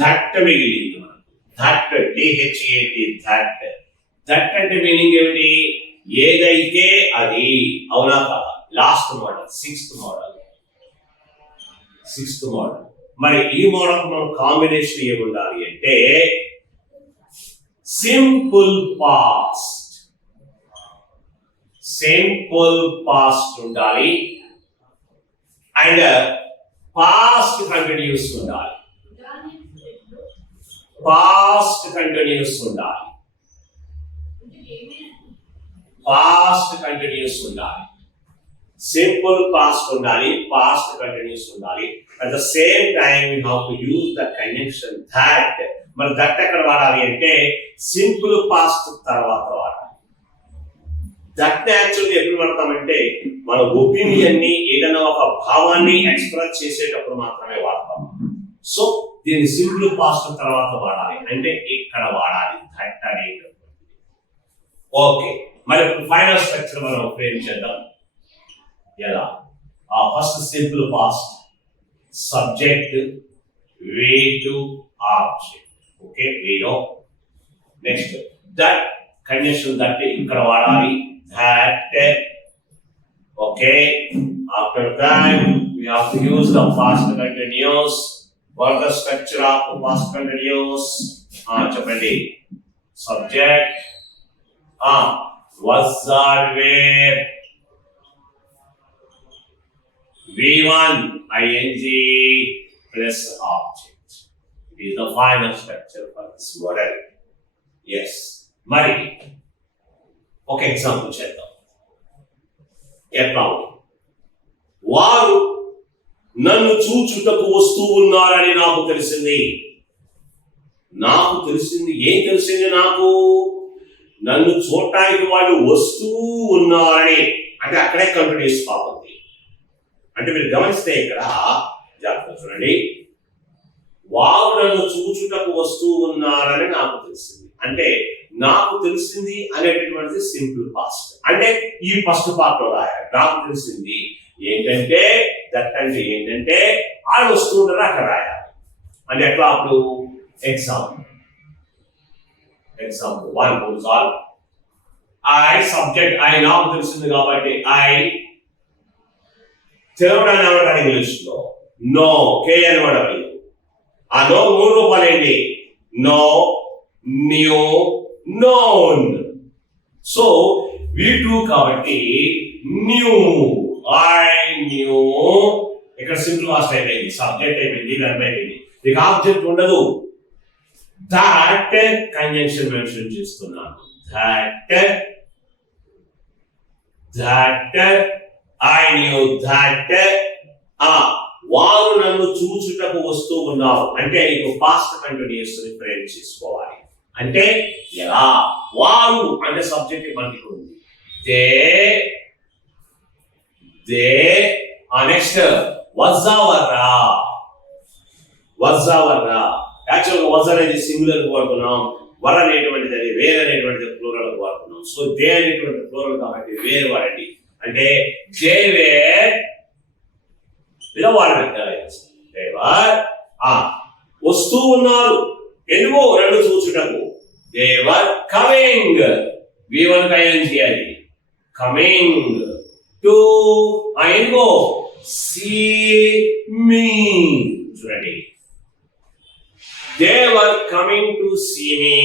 దట్ మిగిలింది మనకు. That DHAT. దట్ అంటే మీనింగ్ ఏమిటి? ఏదైతే అది. అవునా కాదా? Last model 6th model. మరి ఈ మోడల్ మనం కాంబినేషన్ ఏముండాలి అంటే సింపుల్ పాస్ట్ ఉండాలి అండ్ పాస్ట్ కంటిన్యూస్ ఉండాలి. పాస్ట్ కంటిన్యూస్ ఉండాలి. సింపుల్ పాస్ట్ ఉండాలి. పాస్ట్ కంటిన్యూస్ ఉండాలి. At the same time you have to use the conjunction that. మరి దట్ ఎక్కడ వాడాలి అంటే సింపుల్ పాస్ట్ తర్వాత వాడాలి. దట్ యాక్చువల్గా ఎప్పుడు వాడతామంటే మన ఒపీనియన్ ని ఏదైనా ఒక భావాన్ని ఎక్స్ప్రెస్ చేసేటప్పుడు మాత్రమే వాడతాం. సో దీన్ని సింపుల్ పాస్ట్ తర్వాత వాడాలి అంటే ఇక్కడ వాడాలి దట్ అనేది. ఓకే, మరి ఫైనల్ స్ట్రక్చర్ మనం ఫ్రేమ్ చేద్దాం. ఎలా? First simple past, subject, V two object. Okay, V no. Next that condition that ఇక్కడ వాడాలి. That. Okay, after that we have to use the past continuous. What the structure of past continuous? చెప్పండి. Subject, was or where, V1 ing plus object. It is the final structure for this model. Yes. మరి ఒక example చేద్దాం. ఎట్లా? వారు నన్ను చూచుటకు వస్తూ ఉన్నారని నాకు తెలిసింది. ఏం తెలిసింది నాకు? నన్ను చూడటానికి వాళ్ళు వస్తూ ఉన్నారని. అంటే అక్కడే కంటిన్యూస్ పాపంది. అంటే మీరు గమనిస్తే ఇక్కడ జాగ్రత్త చూడండి. వారు నన్ను చూచుటకు వస్తూ ఉన్నారని నాకు తెలిసింది. అంటే నాకు తెలిసింది అనేటటువంటిది సింపుల్ పాస్ట్. అంటే ఈ ఫస్ట్ పార్ట్ లో రాయాలి. నాకు తెలిసింది ఏంటంటే దట్ అంటే ఏంటంటే వాళ్ళు వస్తూ ఉంటారు అక్కడ రాయాలి. అంటే ఎట్లా? అప్పుడు example 1 goes on. I subject I నాకు తెలిసింది కాబట్టి I తెలవడాన్ని ఏమంటారు ఇంగ్లీష్ లో? నో. కే అని వాడాలి. ఆ నో 3 రూపాయలు ఏంటి? No, new, known. So V2 కాబట్టి న్యూ. I knew. ఇక్కడ సింపుల్ పాస్ట్ అయిపోయింది. సబ్జెక్ట్ అయిపోయింది. వెర్బ్ అయిపోయింది. ఇక ఆబ్జెక్ట్ ఉండదు. దట్ కంజంక్షన్ మెన్షన్ చేస్తున్నాను. That I knew that. వారు నన్ను చూచుటకు వస్తూ ఉన్నారు అంటే నీకు పాస్ట్ కంటిన్యూస్ ని ఫ్రేమ్ చేసుకోవాలి. అంటే ఎలా? వారు అనే సబ్జెక్ట్ మనకి ఉంది. దే నెక్స్ట్ వజ్జావర్రా. యాక్చువల్గా వజ్ అనేది సింగులర్ వాడుతున్నాం. వర్ అనేటువంటిది అది వేర్ అనేటువంటిది ప్లూరల్ వాడుతున్నాం. సో దే అనేటువంటి ప్లూరల్ కాబట్టి వేర్ వాడండి. అంటే దే వేర్ ఇలా వాడబెట్టాలి. వస్తూ ఉన్నారు. ఎందుకు? రెండు చూచుటకు. They were coming. V1 ing అది కమింగ్. టు ఎందుకో సీ మీ చూడండి they were coming to see me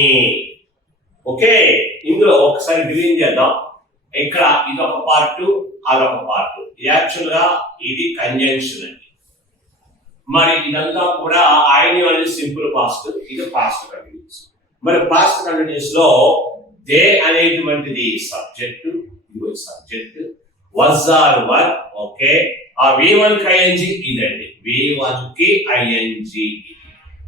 okay ఇందులో ఒకసారి డిలీట్ చేద్దాం ఇక్కడ ఇదొక పార్ట్ అదొక పార్ట్ యాక్చువల్ గా ఇది కంజంక్షన్ అండి మరి ఇదంతా కూడా ఐని అనేది సింపుల్ పాస్ట్ ఇది పాస్ట్ కంటిన్యూస్ మరి పాస్ట్ కంటిన్యూస్ లో దే అనేటువంటిది సబ్జెక్ట్ ఇది subject was or were okay ఆ v1 కి ing ఇదండి v1 కి ing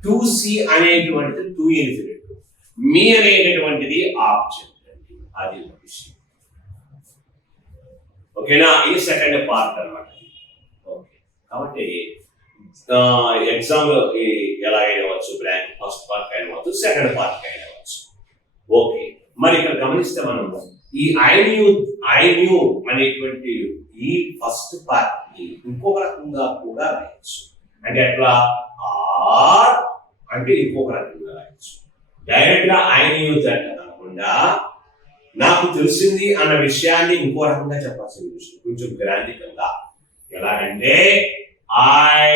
టు సి అనేటువంటిది టు ఇన్ఫినిటివ్ మీ అనేటువంటిది ఆబ్జెక్ట్ అండి అది విషయం ఓకేనా ఇది సెకండ్ పార్ట్ అన్నమాట ఓకే కాబట్టి ఎగ్జామ్ లో ఎలా అయినవచ్చు బ్లాంక్ ఫస్ట్ పార్ట్ అయినవచ్చు సెకండ్ పార్ట్ అయినవచ్చు ఓకే మరి ఇక్కడ గమనిస్తే మనం ఈ ఐ న్యూ అనేటువంటి ఈ ఫస్ట్ పార్ట్ ని ఇంకొక రకంగా కూడా రాయొచ్చు అంటే అట్లా ఆర్ అంటే ఇంకొక రకంగా రాయొచ్చు డైరెక్ట్ గా ఐ న్యూ దట్ కాకుండా నాకు తెలిసింది అన్న విషయాన్ని ఇంకో రకంగా చెప్పాల్సిన విషయం కొంచెం గ్రాంధికంగా ఎలాగంటే I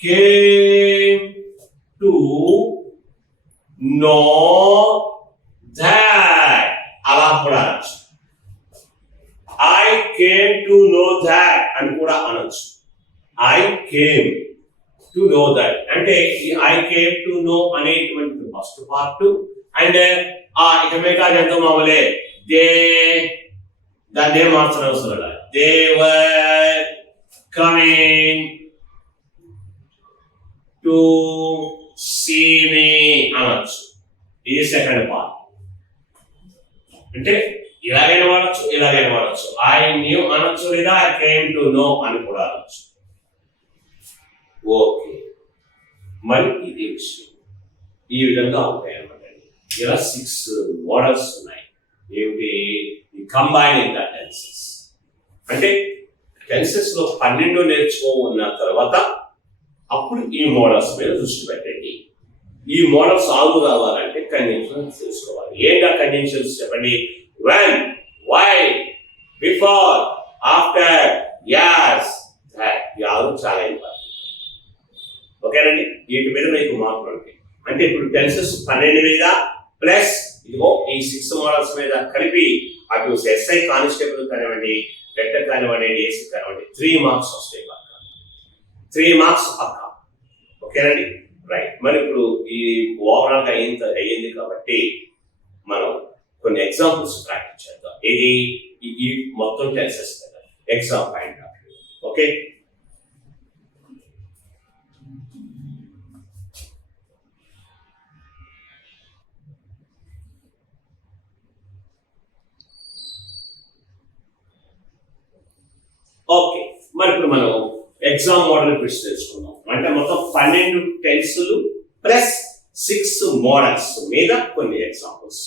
came to know that అలా కూడా అనొచ్చు I came to know that అని కూడా అనొచ్చు I came to know that అంటే ఈ ఐ కేమ్ టు నో అనేటువంటి ఫస్ట్ పార్ట్ అండ్ ఇక మిగతా ఎంతో మామూలే దే దాన్ని ఏం మార్చడం అవసరం లేదు they were coming to see me అనొచ్చు ఇది సెకండ్ పార్ట్ అంటే ఇలాగైనా వాడచ్చు ఇలాగైనా వాడచ్చు ఐ న్యూ అనొచ్చు లేదా ఐ కేమ్ టు నో అని కూడా అనొచ్చు ఓకే మరి ఇది విషయం ఈ విధంగా ఉంటాయి అన్నమాట ఇలా 6 మోడల్స్ ఉన్నాయి ఏమిటి కంబైనింగ్ ద టెన్సెస్ అంటే టెన్సెస్ లో 12 నేర్చుకోన్న తర్వాత అప్పుడు ఈ మోడల్స్ మీద దృష్టి పెట్టండి ఈ మోడల్స్ ఆల్గు రావాలంటే కంజంక్షన్స్ తెలుసుకోవాలి ఏంటా కంజంక్షన్స్ చెప్పండి when why before after yes that యాలు చాలా ఇంపార్టెంట్ ఓకేనండి వీటి మీద మీకు మార్కులు ఉంటాయి అంటే ఇప్పుడు టెన్సెస్ 12 మీద ప్లస్ ఇదిగో ఈ 6 మోడల్స్ మీద కలిపి అటు ఎస్ఐ కానిస్టేబుల్ కానివ్వండి వెక్టర్ కానివ్వండి ఏసీ కానివ్వండి 3 మార్క్స్ వస్తాయి పక్క 3 మార్క్స్ పక్క ఓకేనండి రైట్ మరి ఇప్పుడు ఈ ఓవరాల్ గా అయ్యింది కాబట్టి మనం కొన్ని ఎగ్జాంపుల్స్ ప్రాక్టీస్ చేద్దాం ఇది ఈ మొత్తం టెన్సెస్ కదా exam point of view okay okay మరి ఇప్పుడు మనం ఎగ్జామ్ మోడల్ గురించి తెలుసుకుందాం అంటే మొత్తం 12 టెన్సులు ప్లస్ 6 మోడల్స్ మీద కొన్ని ఎగ్జాంపుల్స్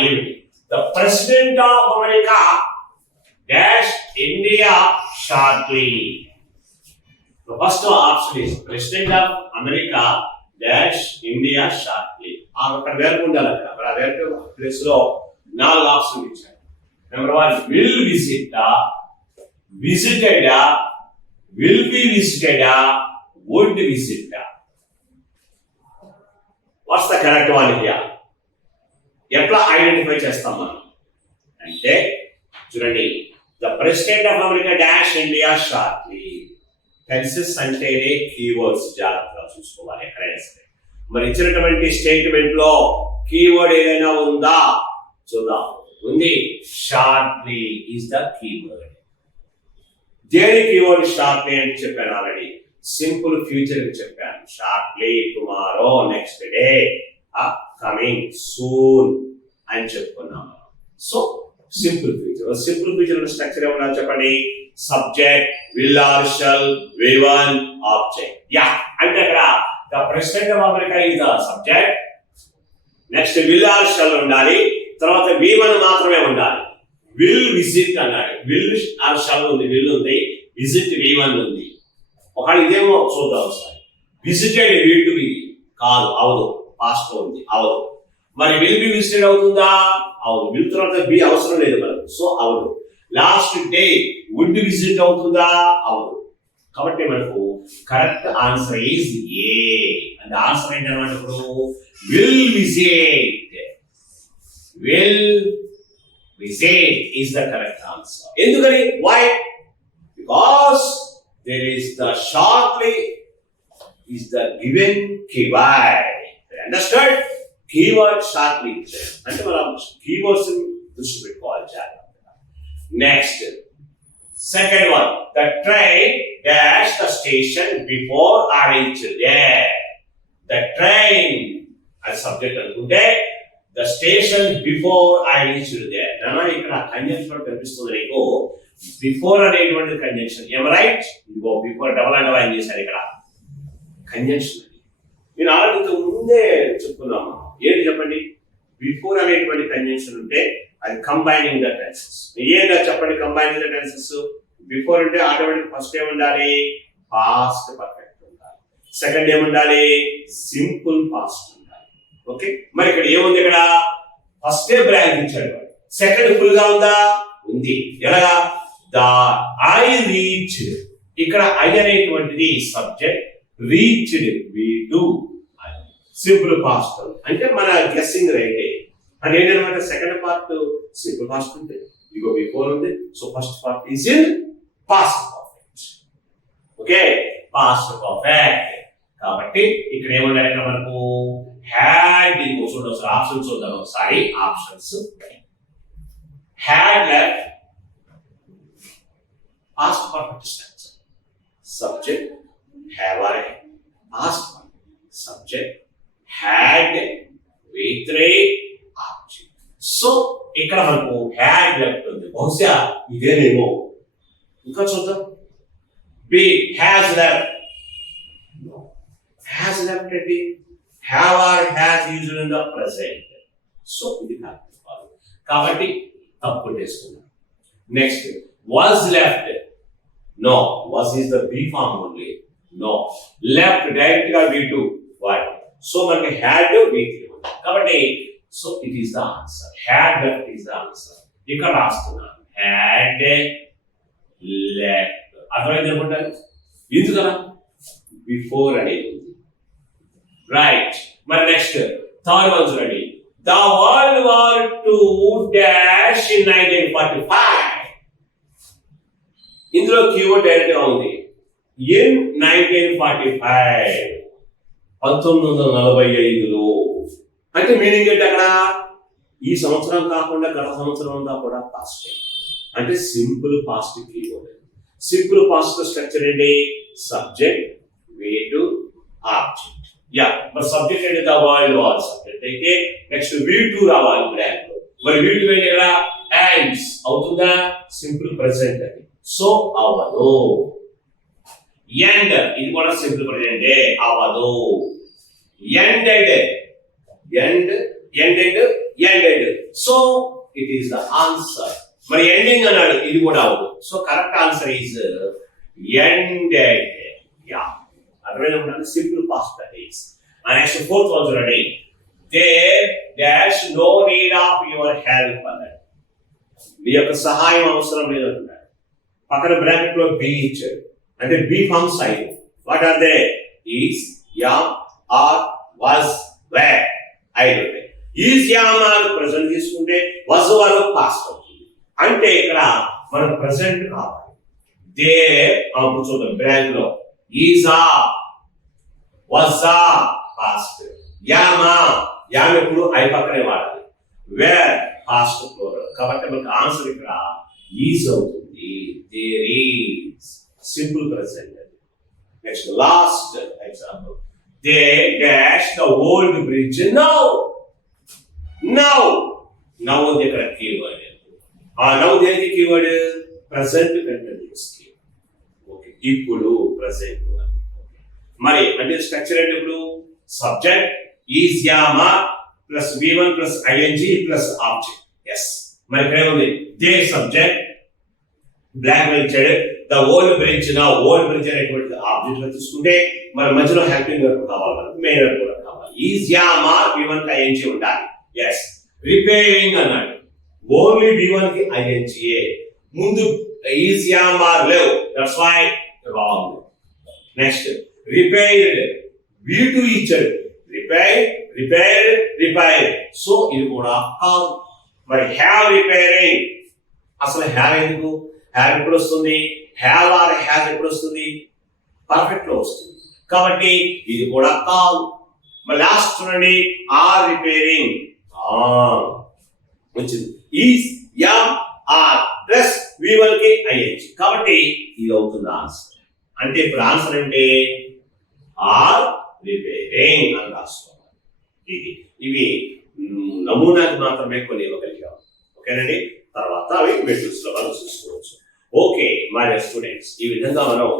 ఏమిటి the president of America dash India shortly the first option is president of America dash India shortly అక్కడ వేరు ఉండాలి అక్కడ వేరే ప్లేస్ లో 4 ఆప్షన్ ఇచ్చారు number 1 will visit visited will be visited would visit what's the correct one here ఎట్లా identify చేస్తాం మనం అంటే చూడండి the president of America dash India shortly tenses అంటేనే కీవర్డ్స్ జాగ్రత్తగా చూసుకోవాలి ఎక్కడైనా సరే మరి ఇచ్చినటువంటి స్టేట్మెంట్ లో కీవర్డ్ ఏదైనా ఉందా చూద్దాం ఉంది షార్ట్లీ ఈజ్ ద కీవర్డ్ దేని కీవర్డ్ షార్ట్లీ అని చెప్పాను ఆల్రెడీ సింపుల్ ఫ్యూచర్ చెప్పాను shortly tomorrow next day coming soon అని చెప్పుకున్నాము సో సింపుల్ ఫ్యూచర్ స్ట్రక్చర్ ఏమన్నా చెప్పండి subject will or shall V1 object yeah అంటే అక్కడ the president of America is the subject next will or shall ఉండాలి తర్వాత V1 మాత్రమే ఉండాలి విల్ విజిట్ అన్నాడు విల్ ఆర్ షల్ ఉంది విల్ ఉంది విజిట్ V1 ఉంది ఒకవేళ ఇదేమో చూద్దాం ఒకసారి విజిటెడ్ విల్ టు బి కాదు అవదు పాస్ట్ లో ఉంది అవదు మరి విల్ బి విజిటెడ్ అవుతుందా అవును విల్ తర్వాత బి అవసరం లేదు మనకు సో అవదు లాస్ట్ డే వుడ్ విజిట్ అవుతుందా? అవును. కాబట్టి మనకు correct answer is A. And answer ఏంటన్నమాట ఇప్పుడు will visit. Will visit is the correct answer. ఎందుకని? Why? Because there is the shortly is the given keyword. Understood? Keyword shortly అంటే మనం keywords దృష్టి పెట్టుకోవాలి జాగ్రత్తగా. Next second one, the train dash the station before I reach there. The train as subject అనుకుంటే the station before I reach there. నానా ఇక్కడ conjunction కనిపిస్తుంది నీకు. బిఫోర్ అనేటువంటి కంజంక్షన్. ఏం రైట్? ఇదిగో బిఫోర్ డబుల్ అండర్లైన్ చేశారు ఇక్కడ. కంజంక్షన్ నేను ఆల్రెడీ ముందే చెప్పుకున్నాము. ఏంటి చెప్పండి? బిఫోర్ అనేటువంటి కంజంక్షన్ ఉంటే అది కంబైనింగ్ ద టెన్సెస్. ఏంటో చెప్పండి కంబైనింగ్ ద టెన్సెస్? బిఫోర్ అంటే ఆటోమేటిక్ ఫస్ట్ ఏముండాలి? పాస్ట్ పర్ఫెక్ట్ ఉండాలి. సెకండ్ ఏముండాలి? సింపుల్ పాస్ట్ ఉండాలి. ఓకే, మరి ఇక్కడ ఏముంది? ఇక్కడ ఫస్టే బ్రాంక్ ఇచ్చాడు. సెకండ్ ఫుల్ గా ఉందా? ఉంది. ఎలాగా? The I reached. ఇక్కడ ఐ అనేటువంటిది subject, reached V two simple past అంటే మన గెస్సింగ్ రైటే. అంటే ఏంటన్నమాట? సెకండ్ పార్ట్ సింపుల్ పాస్ట్ ఉంది, ఇగో బిఫోర్ ఉంది. So first part is in past perfect. Okay, past perfect. కాబట్టి ఇక్కడ ఏమన్నా ఇక్కడ మనకు హ్యాడ్, ఇగో చూడండి ఆప్షన్స్ చూద్దాం ఒకసారి. Options had left past perfect tense, subject have I, past subject had, V3 object. So ఇక్కడ మనకు హ్యాడ్ లెఫ్ట్ ఉంది. బహుశా ఇదేనేమో. ఇంకా చూద్దాం. B has left. Has left అంటే have or has used in the present. So ఇది కాదు కాబట్టి తప్పు కొట్టేస్తున్నాం. Next was left. No, was is the B form only. No, left direct గా V2 why? So మనకి had V3 కాబట్టి so it is the answer. Had left is the answer. ఇక్కడ రాస్తున్నాను had left. అర్థమైంది అనుకుంటారు? ఎందుకలా? బిఫోర్ అనేది ఉంది. రైట్. మరి నెక్స్ట్ థర్డ్ వన్ చూడండి. The World War II dash in 1945. ఇందులో కీవర్డ్ డైరెక్ట్ గా ఉంది. ఇన్ 1945 1945లో అంటే మీనింగ్ ఏంటి? అక్కడ ఈ సంవత్సరం కాకుండా గత సంవత్సరం అంతా కూడా పాస్ట్ అంటే simple past keyword. Simple past structure ఏంటి? Subject, V2, object. యా, మరి సబ్జెక్ట్ అంటే ద వరల్డ్ వార్ సబ్జెక్ట్ అయితే నెక్స్ట్ V2 రావాలి బ్లాంక్. మరి V2 ఏంటి? ఇక్కడ ends అవుతుందా? సింపుల్ ప్రెసెంట్ అది. సో అవదు. ఎండ్ ఇది కూడా సింపుల్ ప్రెజెంట్ అవదు. Ended so it is the answer. మరి ఎండింగ్ అన్నాడు, ఇది కూడా అవదు. So correct answer is ended. Yeah, అర్థమైనా? Simple past that is. Next fourth one చూడండి. There dash no need of your help అన్నాడు. మీ యొక్క సహాయం అవసరం లేదంటున్నాడు. పక్కన బ్రాకెట్ లో బి ఇచ్చాడు అంటే be form sign. What are they? Is, am, are, was, were. ఐదు. ఈస్, యామ్, ఆర్ ప్రెసెంట్ తీసుకుంటే వాజ్ వరకు పాస్ట్ అవుతుంది. అంటే ఇక్కడ మనం ప్రెసెంట్ కావాలి. దే చూద్దాం బ్రాకెట్ లో ఈజా, వాజా పాస్ట్. యామా, యామ్ ఎప్పుడు ఐ పక్కనే వాడాలి. Were past plural. కాబట్టి మనకు ఆన్సర్ ఇక్కడ ఈజ్ అవుతుంది. There is simple present. Next, last example. They dash the old bridge now. Now is the correct keyword. Now there is the keyword present continuous keyword. Okay. Ippudu present one. Mari అంటే structure అంటే ఇప్పుడు subject is యామా plus V1 plus ing plus object. yes. మరి ఇక్కడ ఉంది they subject black ఇచ్చాడు. The old bridge, నా old bridge అనేటువంటి object లో తీసుకుంటే మన మధ్యలో హెల్పింగ్ వర్క్ కావాలి, మనకు మెయిన్ వర్క్ కూడా కావాలి. ఈజ్, యామా, V1 కి ing ఉండాలి. ఎస్. రిపేరింగ్ అన్నాడు, ఓన్లీ V1 కి ing. ముందు ఈజ్ యామ్ ఆర్ లేవు, that's why wrong. Next repaired, V2 ఇచ్చాడు, రిపేర్డ్, సో ఇది కూడా కాదు. మరి హ్యావ్ రిపేరింగ్, అసలు హ్యావ్ ఎందుకు? హ్యావ్ ఎప్పుడు వస్తుంది? హ్యావ్ ఆర్ హ్యావ్ ఎప్పుడు వస్తుంది? పర్ఫెక్ట్ లో వస్తుంది, కాబట్టి ఇది కూడా కాదు. మరి లాస్ట్ చూడండి, ఆర్ రిపేరింగ్ వచ్చింది. Is am are plus V1 కి IH, కాబట్టి ఇది అవుతుంది ఆన్సర్. అంటే ఇప్పుడు ఆన్సర్ అంటే ఆర్ రిపేరింగ్ అని రాసుకోవాలి. ఇవి నమూనాకి మాత్రమే కొన్ని ఇవ్వగలిగాం. ఓకేనండి, తర్వాత అవి మెటీరియల్స్ లో మనం చూసుకోవచ్చు. ఓకే మై స్టూడెంట్స్, ఈ విధంగా మనం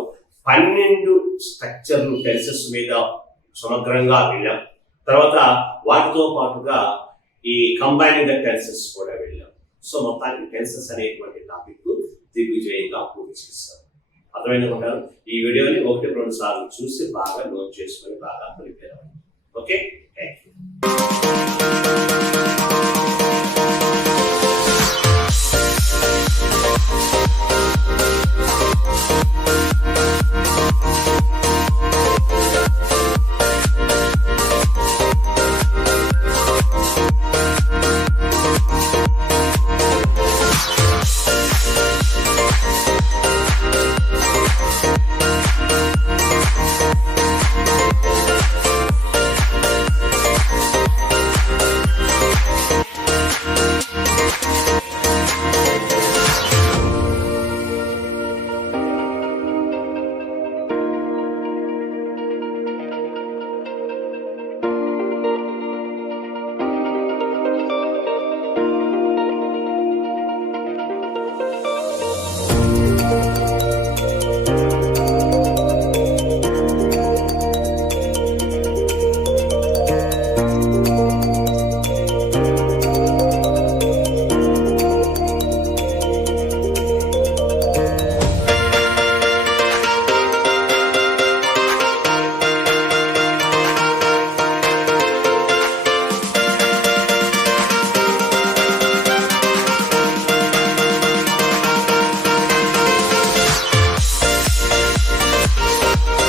12 స్ట్రక్చర్లు టెన్సెస్ మీద సమగ్రంగా వెళ్ళాం. తర్వాత వాటితో పాటుగా ఈ కంబైనింగ్ ద టెన్సెస్ కూడా వెళ్ళాం. సో మొత్తానికి టెన్సెస్ అనేటువంటి టాపిక్ దిగ్విజయంగా పూర్తి చేస్తాం. అర్థమైందనుకుంటారు. ఈ వీడియోని 1-2 సార్లు చూసి బాగా నోట్ చేసుకొని బాగా ప్రిపేర్ అవ్వండి. Okay, thank you.